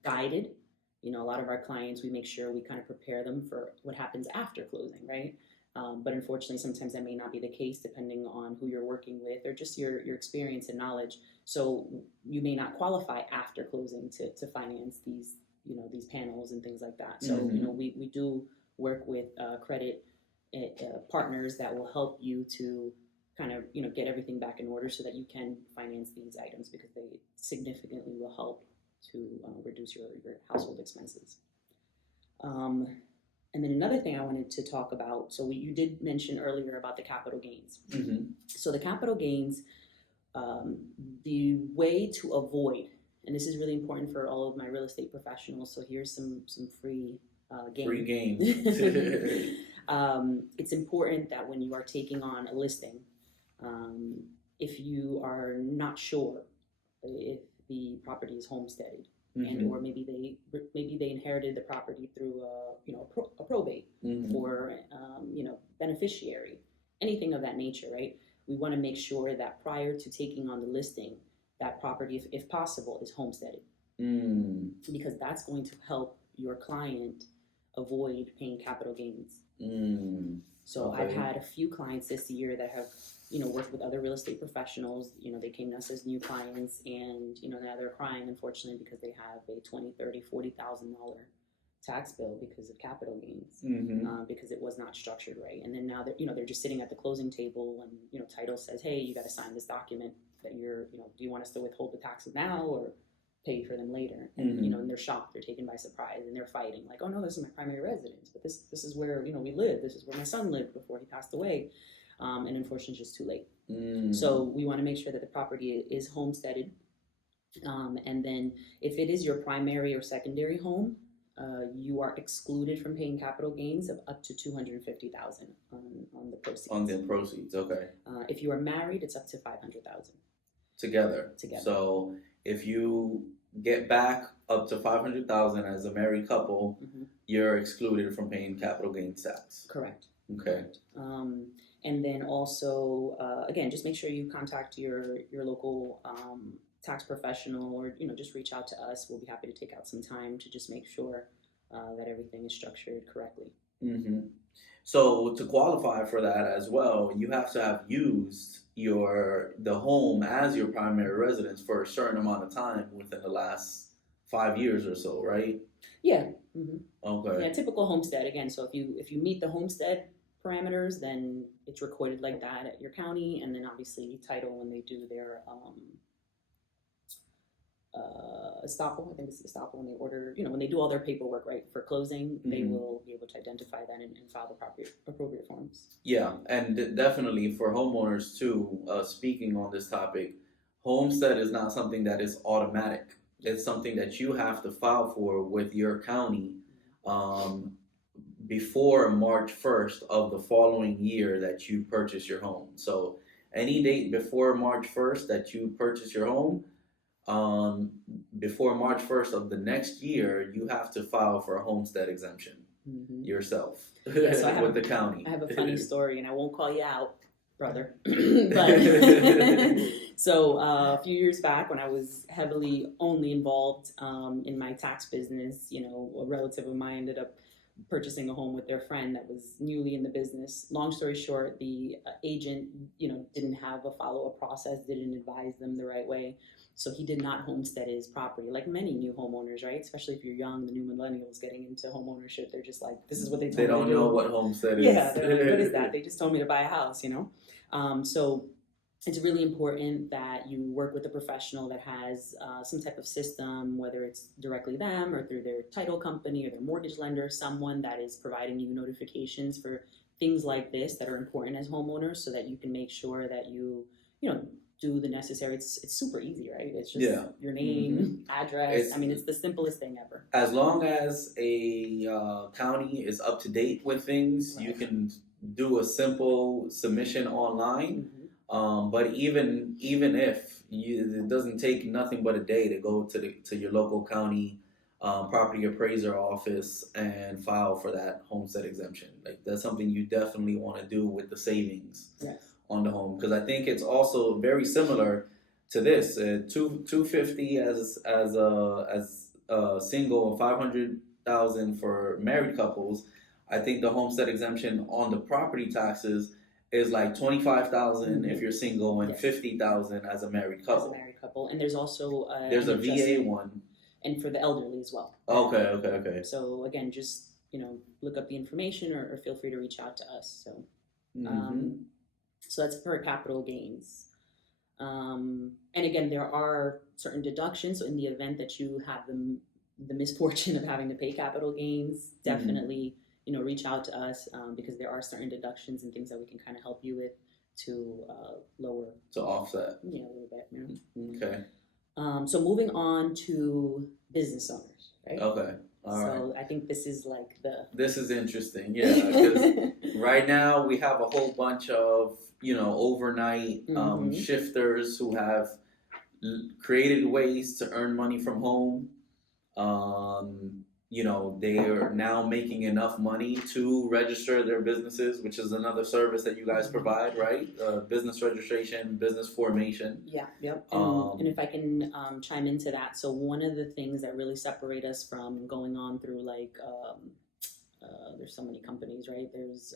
guided. A lot of our clients, we make sure we kind of prepare them for what happens after closing, right? But unfortunately, sometimes that may not be the case depending on who you're working with or just your experience and knowledge. So you may not qualify after closing to finance these, these panels and things like that. So, we do work with credit partners that will help you to kind of get everything back in order so that you can finance these items because they significantly will help to reduce your household expenses. And then another thing I wanted to talk about, so you did mention earlier about the capital gains. So the capital gains, the way to avoid, and this is really important for all of my real estate professionals, so here's some free games. Free games. It's important that when you are taking on a listing, if you are not sure if the property is homesteaded, and or maybe they inherited the property through a probate or beneficiary, anything of that nature, right? We want to make sure that prior to taking on the listing, that property, if possible, is homesteaded, because that's going to help your client avoid paying capital gains. So I've had a few clients this year that have worked with other real estate professionals. They came to us as new clients, and now they're crying, unfortunately, because they have a $20,000, $30,000, $40,000 tax bill because of capital gains, because it was not structured right. And then now they're just sitting at the closing table, and title says, hey, you got to sign this document that you're do you want us to withhold the taxes now or pay for them later? And and they're shocked, they're taken by surprise, and they're fighting like, oh no, this is my primary residence, but this is where we live, this is where my son lived before he passed away, and unfortunately it's just too late. So we want to make sure that the property is homesteaded, and then if it is your primary or secondary home, you are excluded from paying capital gains of up to $250,000 on the proceeds. On the proceeds, okay. If you are married, it's up to $500,000. Together. So if you get back up to $500,000 as a married couple, you're excluded from paying capital gains tax. Correct. Okay. And then also, again, just make sure you contact your local tax professional, or just reach out to us. We'll be happy to take out some time to just make sure that everything is structured correctly. So to qualify for that as well, you have to have used the home as your primary residence for a certain amount of time within the last 5 years or so, right? Yeah. Okay. Yeah, typical homestead again. So if you meet the homestead parameters, then it's recorded like that at your county, and then obviously title, when they do their estoppel, I think it's estoppel, when they order, when they do all their paperwork, right, for closing, they will be able to identify that and file the appropriate forms. Yeah, and definitely for homeowners too, speaking on this topic, homestead is not something that is automatic. It's something that you have to file for with your county before March 1st of the following year that you purchase your home. So any date before March 1st that you purchase your home, before March 1st of the next year, you have to file for a homestead exemption yourself Yeah, so with the county. I have a funny story, and I won't call you out, brother. But so a few years back, when I was heavily only involved in my tax business, you know, a relative of mine ended up purchasing a home with their friend that was newly in the business. Long story short, the agent, you know, didn't have a follow-up process, didn't advise them the right way. So he did not homestead his property, like many new homeowners, right? Especially if you're young, the new millennials getting into home ownership, they're just like, this is what they told me to do. They don't know what homestead is. Yeah, they're like, what is that? They just told me to buy a house, you know? So it's really important that you work with a professional that has some type of system, whether it's directly them or through their title company or their mortgage lender, someone that is providing you notifications for things like this that are important as homeowners, so that you can make sure that you know, do the necessary. It's super easy, right? It's just your name, address. It's the simplest thing ever. As long as a county is up to date with things, right, you can do a simple submission online. But even if it doesn't take nothing but a day to go to your local county property appraiser office and file for that homestead exemption. Like, that's something you definitely want to do with the savings on the home, because I think it's also very similar to this. $250 as a single and $500,000 for married couples. I think the homestead exemption on the property taxes is like $25,000 if you're single and $50,000 as a married couple. And there's also there's a VA one, and for the elderly as well. Okay. So again, just, you know, look up the information or feel free to reach out to us. So, so that's for capital gains. And again, there are certain deductions. So in the event that you have the misfortune of having to pay capital gains, definitely, you know, reach out to us because there are certain deductions and things that we can kind of help you with to offset. Yeah, a little bit. You know? Okay. So moving on to business owners, right? Okay. So I think this is like This is interesting, yeah, because right now we have a whole bunch of, you know, overnight shifters who have created ways to earn money from home. You know, they are now making enough money to register their businesses, which is another service that you guys provide, right? Business registration, business formation. Yeah, yep. And if I can chime into that. So one of the things that really separate us from going on through like, there's so many companies, right? There's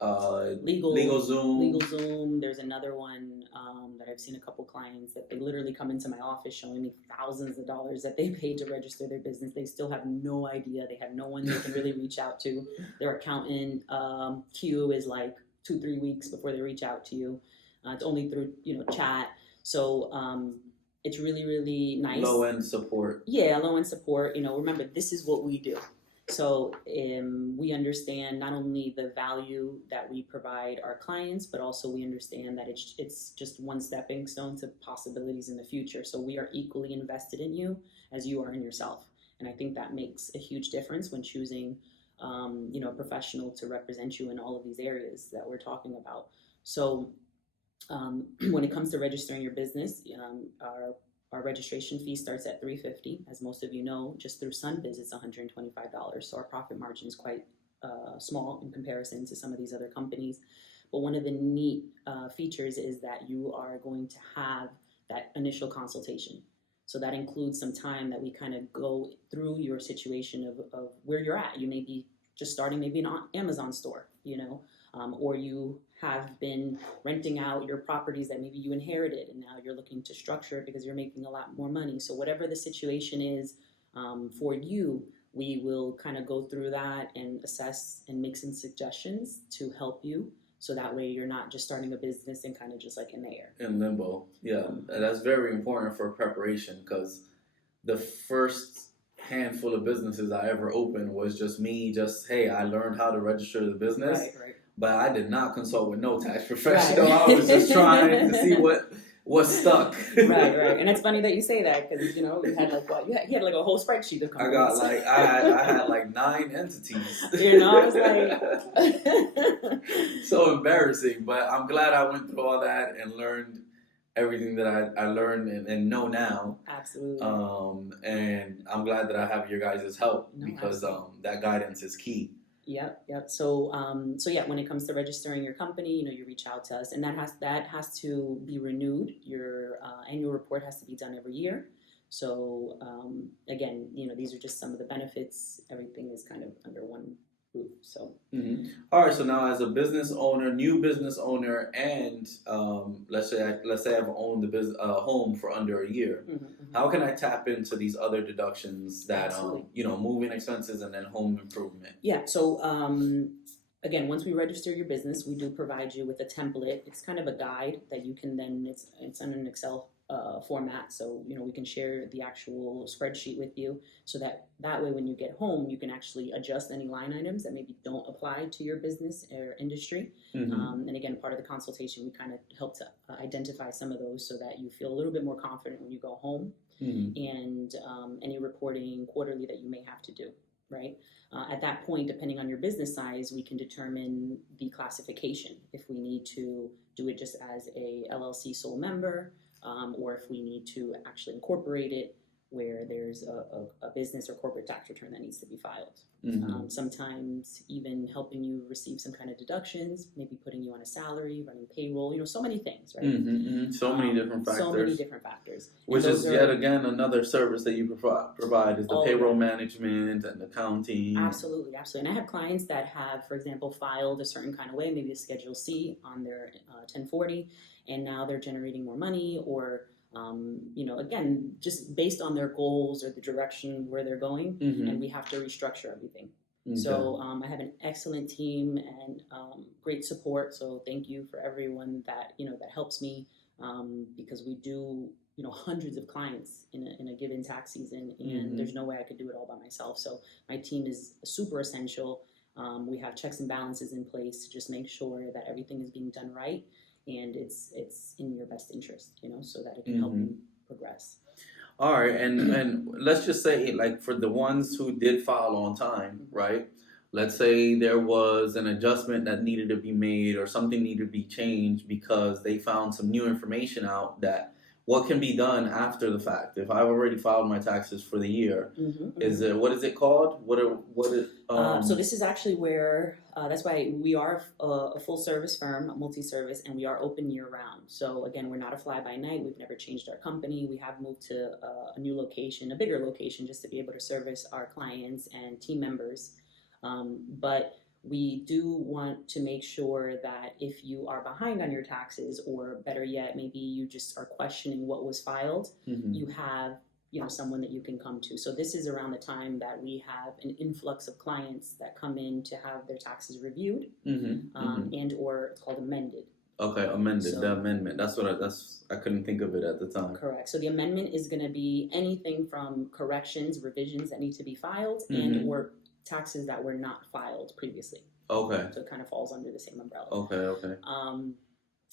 LegalZoom. There's another one that I've seen a couple clients that they literally come into my office showing me thousands of dollars that they paid to register their business. They still have no idea. They have no one they can really reach out to. Their accountant queue is like 2-3 weeks before they reach out to you. It's only through, you know, chat. So it's really, really nice. Low end support. Yeah, low end support. You know, remember, this is what we do. So we understand not only the value that we provide our clients, but also we understand that it's just one stepping stone to possibilities in the future. So we are equally invested in you as you are in yourself. And I think that makes a huge difference when choosing, you know, a professional to represent you in all of these areas that we're talking about. So when it comes to registering your business, our registration fee starts at $350. As most of you know, just through SunBiz, it's $125. So our profit margin is quite small in comparison to some of these other companies. But one of the neat features is that you are going to have that initial consultation. So that includes some time that we kind of go through your situation of where you're at. You may be just starting maybe an Amazon store, you know, or you have been renting out your properties that maybe you inherited and now you're looking to structure it because you're making a lot more money. So whatever the situation is for you, we will kind of go through that and assess and make some suggestions to help you. So that way you're not just starting a business and kind of just like in the air. In limbo. Yeah, that's very important for preparation, because the first handful of businesses I ever opened was just me, hey, I learned how to register the business. Right. But I did not consult with no tax professional. Right. I was just trying to see what stuck. Right. And it's funny that you say that, because, you know, you had like what? You had like a whole spreadsheet of companies. I had like 9 entities. You know, I was like... So embarrassing. But I'm glad I went through all that and learned everything that I learned and know now. Absolutely. And I'm glad that I have your guys' help No, because absolutely. that guidance is key. Yep. So, yeah, when it comes to registering your company, you reach out to us, and that has to be renewed. Your annual report has to be done every year. So, again, these are just some of the benefits. Everything is kind of under one roof. So, All right. So now, as a business owner, new business owner, and let's say I've owned the business home for under a year, how can I tap into these other deductions that Absolutely. Moving expenses and then home improvement? Yeah. So, again, once we register your business, we do provide you with a template. It's kind of a guide that you can then it's on an Excel format, so we can share the actual spreadsheet with you, so that way when you get home, you can actually adjust any line items that maybe don't apply to your business or industry. And again, part of the consultation, we kind of help to identify some of those so that you feel a little bit more confident when you go home. And any reporting quarterly that you may have to do, right? At that point, depending on your business size, we can determine the classification, if we need to do it just as a LLC sole member, or if we need to actually incorporate it where there's a business or corporate tax return that needs to be filed. Sometimes even helping you receive some kind of deductions, maybe putting you on a salary, running payroll, so many things, right? So many different factors. So many different factors. Which is yet again another service that you provide is the payroll management and accounting. Absolutely. And I have clients that have, for example, filed a certain kind of way, maybe a Schedule C on their 1040, and now they're generating more money, or again, just based on their goals or the direction where they're going, and we have to restructure everything. Okay. So I have an excellent team and great support. So thank you for everyone that that helps me, because we do hundreds of clients in a given tax season, and there's no way I could do it all by myself. So my team is super essential. We have checks and balances in place to just make sure that everything is being done right, and it's in your best interest, so that it can help you progress. All right, and let's just say, like, for the ones who did file on time, right? Let's say there was an adjustment that needed to be made or something needed to be changed because they found some new information out. That what can be done after the fact? If I've already filed my taxes for the year, is it, what is it called? So this is actually where that's why we are a full service firm, multi-service, and we are open year round. So again, we're not a fly by night. We've never changed our company. We have moved to a new location, a bigger location, just to be able to service our clients and team members. But we do want to make sure that if you are behind on your taxes, or better yet, maybe you just are questioning what was filed, you have someone that you can come to. So this is around the time that we have an influx of clients that come in to have their taxes reviewed, and or it's called amended. Okay, amended. So, the amendment. I couldn't think of it at the time. Correct. So the amendment is going to be anything from corrections, revisions that need to be filed, and or taxes that were not filed previously. Okay. So it kind of falls under the same umbrella. Okay.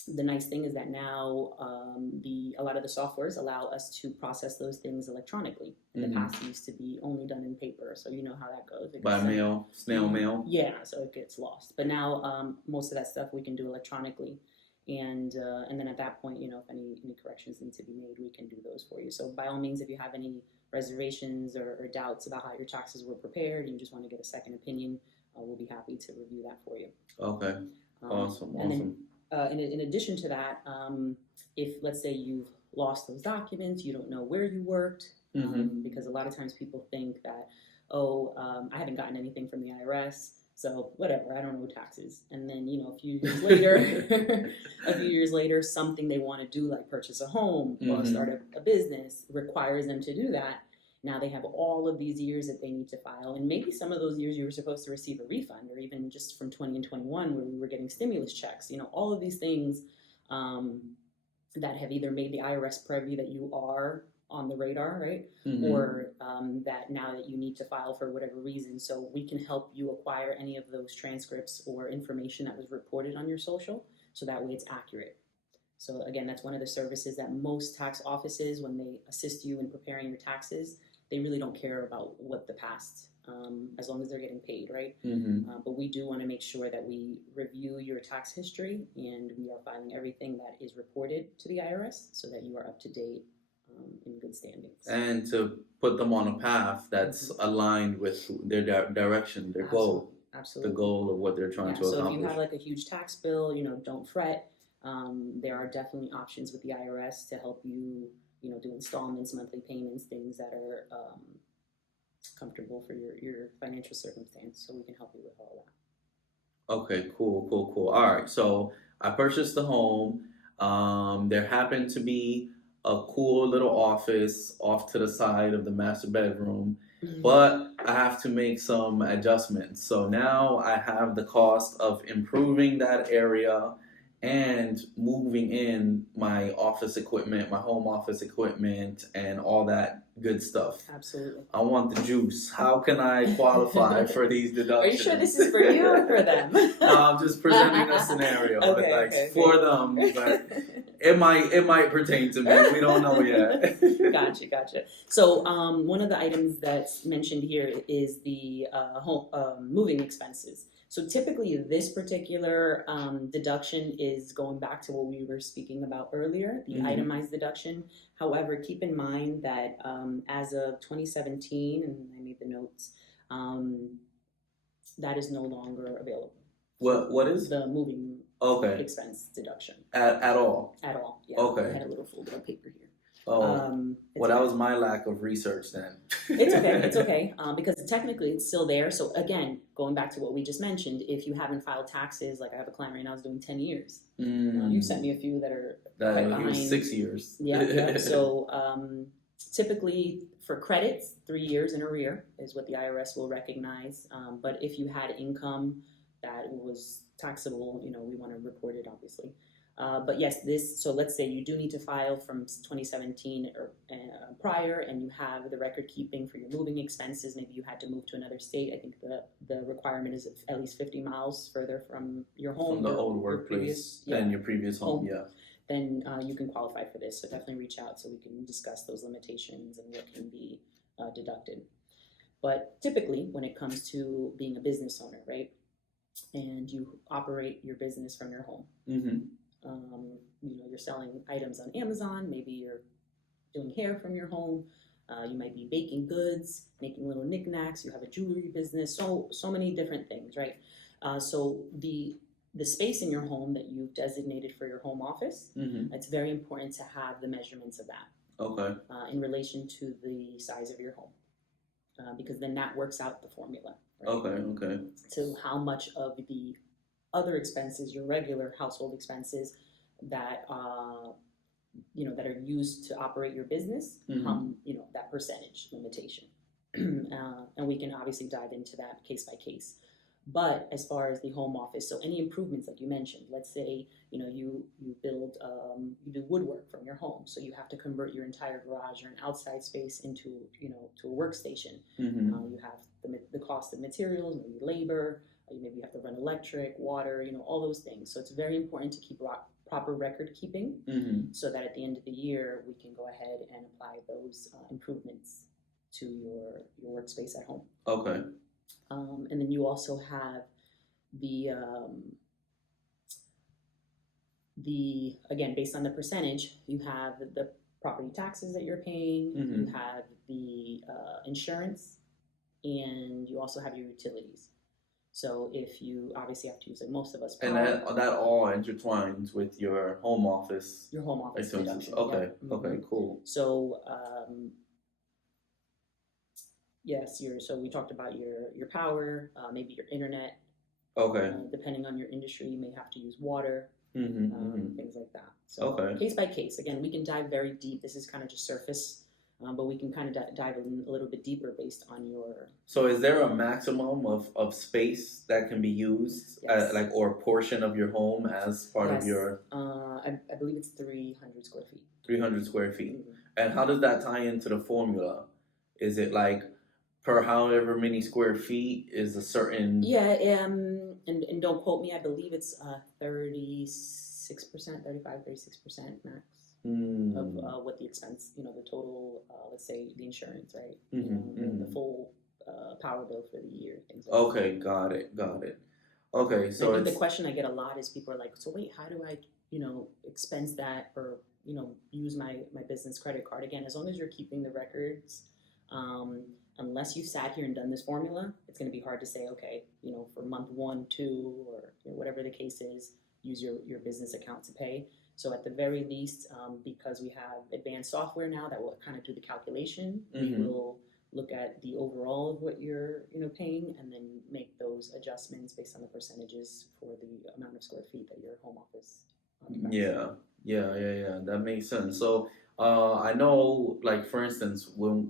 The nice thing is that now a lot of the softwares allow us to process those things electronically. In the past, it used to be only done in paper, so you know how that goes. By mail, snail mail. Yeah, so it gets lost. But now most of that stuff we can do electronically, and then at that point, if any corrections need to be made, we can do those for you. So by all means, if you have any reservations or doubts about how your taxes were prepared, and you just want to get a second opinion, we'll be happy to review that for you. Okay. Awesome. And then, in addition to that, if let's say you've lost those documents, you don't know where you worked, because a lot of times people think that, I haven't gotten anything from the IRS, so whatever, I don't owe taxes. And then, a few years later, something they want to do, like purchase a home or start a business, requires them to do that. Now they have all of these years that they need to file, and maybe some of those years you were supposed to receive a refund, or even just from 20 and 21 where we were getting stimulus checks. All of these things that have either made the IRS privy that you are on the radar, right? Or that now that you need to file for whatever reason. So we can help you acquire any of those transcripts or information that was reported on your social, so that way it's accurate. So again, that's one of the services that most tax offices, when they assist you in preparing your taxes, they really don't care about what the past as long as they're getting paid, right? Mm-hmm. But we do want to make sure that we review your tax history and we are filing everything that is reported to the IRS so that you are up to date in good standings. And to put them on a path that's aligned with their direction, their goal. Absolutely. The goal of what they're trying to accomplish. So if you have like a huge tax bill, don't fret. There are definitely options with the IRS to help you, do installments, monthly payments, things that are comfortable for your financial circumstance. So we can help you with all that. Okay, cool. All right, so I purchased the home. There happened to be a cool little office off to the side of the master bedroom. But I have to make some adjustments. So now I have the cost of improving that area and moving in my office equipment, my home office equipment, and all that good stuff. Absolutely. I want the juice. How can I qualify for these deductions? Are you sure this is for you or for them? No, I'm just presenting a scenario. For them, but it might pertain to me. We don't know yet. Gotcha. So one of the items that's mentioned here is the home moving expenses. So typically this particular deduction is going back to what we were speaking about earlier, the itemized deduction. However, keep in mind that as of 2017, and I made the notes, that is no longer available. What is the moving expense deduction? At all? At all, yeah. Okay. I had a little folder of paper here. Oh, that was my lack of research then. It's okay, because technically it's still there. So again, going back to what we just mentioned, if you haven't filed taxes, like I have a client right now who's doing 10 years. You sent me a few that are quite behind. 6 years. Yeah. So typically for credits, 3 years in arrear is what the IRS will recognize. But if you had income that was taxable, we want to report it, obviously. But yes, so let's say you do need to file from 2017 or prior, and you have the record keeping for your moving expenses. Maybe you had to move to another state. I think the requirement is at least 50 miles further from your home. From the old workplace than your previous home, yeah. Then you can qualify for this. So definitely reach out so we can discuss those limitations and what can be deducted. But typically, when it comes to being a business owner, right, and you operate your business from your home, you're selling items on Amazon, maybe you're doing hair from your home, you might be baking goods, making little knickknacks, you have a jewelry business, so many different things, right? So the space in your home that you've designated for your home office, it's very important to have the measurements of that in relation to the size of your home, because then that works out the formula, right? Okay. To how much of the other expenses, your regular household expenses that that are used to operate your business, that percentage limitation, and we can obviously dive into that case by case. But as far as the home office, so any improvements like you mentioned, let's say you build you do woodwork from your home, so you have to convert your entire garage or an outside space into to a workstation. You have the cost of materials, maybe labor. Maybe you have to run electric, water, all those things. So it's very important to keep proper record keeping so that at the end of the year, we can go ahead and apply those improvements to your workspace at home. Okay. And then you also have the again, based on the percentage, you have the property taxes that you're paying, you have the insurance, and you also have your utilities. So if you obviously have to use, like most of us, power, and that all intertwines with your home office. Your home office deduction. Okay. Okay. Cool. So yes, so we talked about your power, maybe your internet. Okay. Depending on your industry, you may have to use water, things like that. So case by case. Again, we can dive very deep. This is kind of just surface. But we can kind of dive a little bit deeper based on your... So is there a maximum of space that can be used, or a portion of your home as part of your... I believe it's 300 square feet. 300 square feet. And how does that tie into the formula? Is it like per however many square feet is a certain... Yeah, and don't quote me, I believe it's 36%, 36% max. Of what the expense, the total, let's say the insurance, right? The full power bill for the year, things like that. Okay, got it. Okay, And so I think the it's question I get a lot is people are like, so wait, how do I, expense that or, use my business credit card? Again, as long as you're keeping the records, unless you've sat here and done this formula, it's going to be hard to say, okay, for month 1, 2, or whatever the case is, use your business account to pay. So at the very least, because we have advanced software now that will kind of do the calculation, we will look at the overall of what you're paying, and then make those adjustments based on the percentages for the amount of square feet that your home office occupies. Yeah. That makes sense. So I know, like for instance, when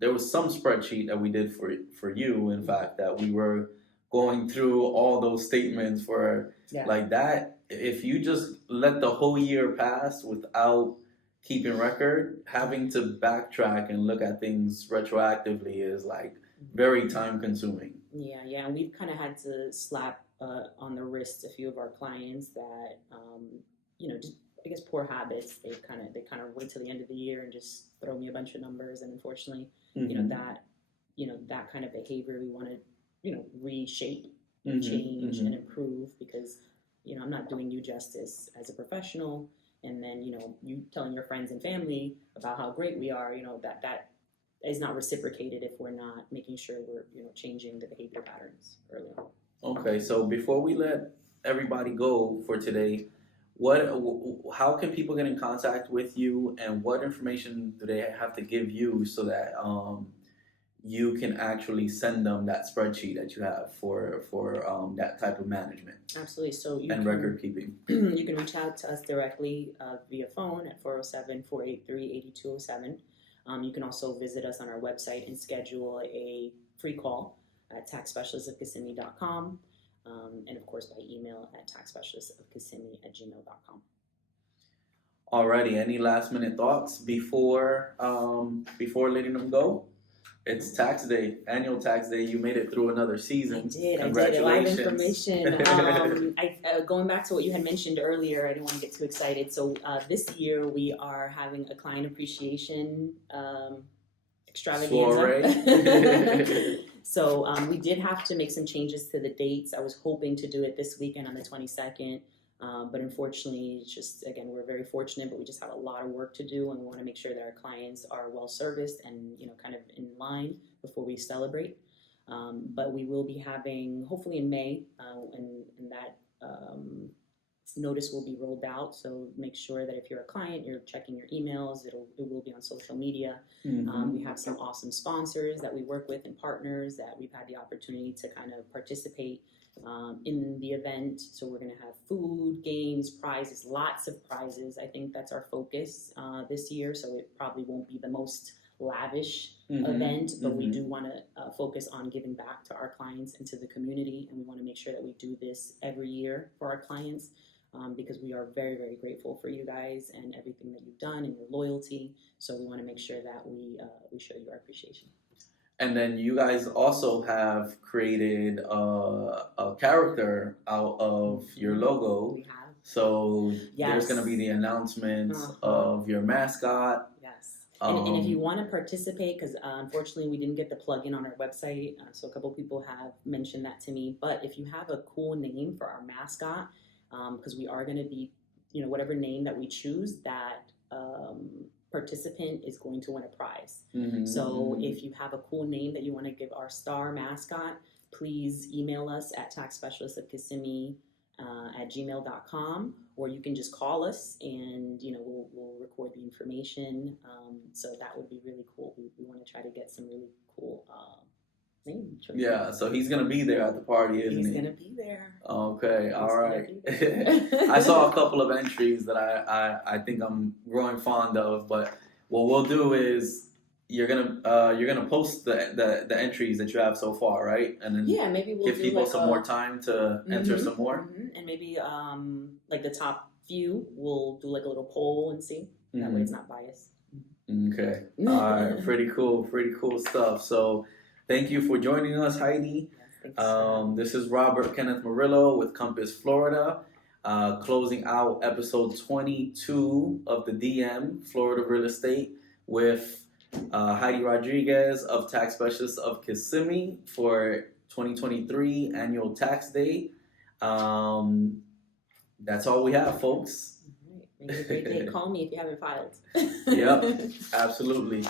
there was some spreadsheet that we did for you. In fact, that we were going through all those statements for like that. If you just let the whole year pass without keeping record, having to backtrack and look at things retroactively is like very time consuming. Yeah, and we've kind of had to slap on the wrist a few of our clients that just, I guess, poor habits. They kind of wait till the end of the year and just throw me a bunch of numbers, and unfortunately, that kind of behavior we want to reshape and change and improve, because I'm not doing you justice as a professional. And then, you telling your friends and family about how great we are, that is not reciprocated if we're not making sure we're, changing the behavior patterns early on. Okay, so before we let everybody go for today, how can people get in contact with you, and what information do they have to give you so that you can actually send them that spreadsheet that you have for that type of management? Absolutely. So record keeping. You can reach out to us directly via phone at 407-483-8207. You can also visit us on our website and schedule a free call at taxspecialistofkissimmee.com, and of course by email at taxspecialistofkissimmee@gmail.com. Alrighty, any last minute thoughts before letting them go? It's tax day, annual tax day. You made it through another season. I did. Congratulations. A lot of information. Going back to what you had mentioned earlier, I didn't want to get too excited. So this year we are having a client appreciation extravaganza. So we did have to make some changes to the dates. I was hoping to do it this weekend on the 22nd. But unfortunately, it's just, again, we're very fortunate, but we just have a lot of work to do, and we want to make sure that our clients are well serviced and, kind of in line before we celebrate. But we will be having, hopefully in May, and that notice will be rolled out. So make sure that if you're a client, you're checking your emails. It will be on social media. We have some awesome sponsors that we work with and partners that we've had the opportunity to kind of participate in the event. So we're going to have food, games, prizes, lots of prizes. I think that's our focus this year. So it probably won't be the most lavish event, but we do want to focus on giving back to our clients and to the community. And we want to make sure that we do this every year for our clients, because we are very, very grateful for you guys and everything that you've done and your loyalty. So we want to make sure that we show you our appreciation. And then you guys also have created a character out of your logo. We have. So there's going to be the announcement of your mascot. Yes. And if you want to participate, because unfortunately we didn't get the plug-in on our website, so a couple people have mentioned that to me. But if you have a cool name for our mascot, because we are going to be, whatever name that we choose, that participant is going to win a prize. So if you have a cool name that you want to give our star mascot, please email us at taxspecialistofkissimmee@gmail.com, or you can just call us and we'll record the information. So that would be really cool. We want to try to get some really cool name choices. Yeah, so he's gonna be there at the party, isn't he? He's gonna be there. Okay, all right. I saw a couple of entries that I think I'm growing fond of, but what we'll do is you're gonna post the entries that you have so far, right? And then maybe we'll give do people like some more time to enter some more. And maybe like the top few, we'll do like a little poll and see. That way it's not biased. Okay. All right. Pretty cool stuff. So thank you for joining us, Heidi. This is Robert Kenneth Morillo with Compass Florida, closing out episode 22 of the DM, Florida Real Estate, with Heidi Rodriguez of Tax Specialist of Kissimmee for 2023 Annual Tax Day. That's all we have, folks. All right. Make it a great day. Call me if you haven't filed. Yep, absolutely.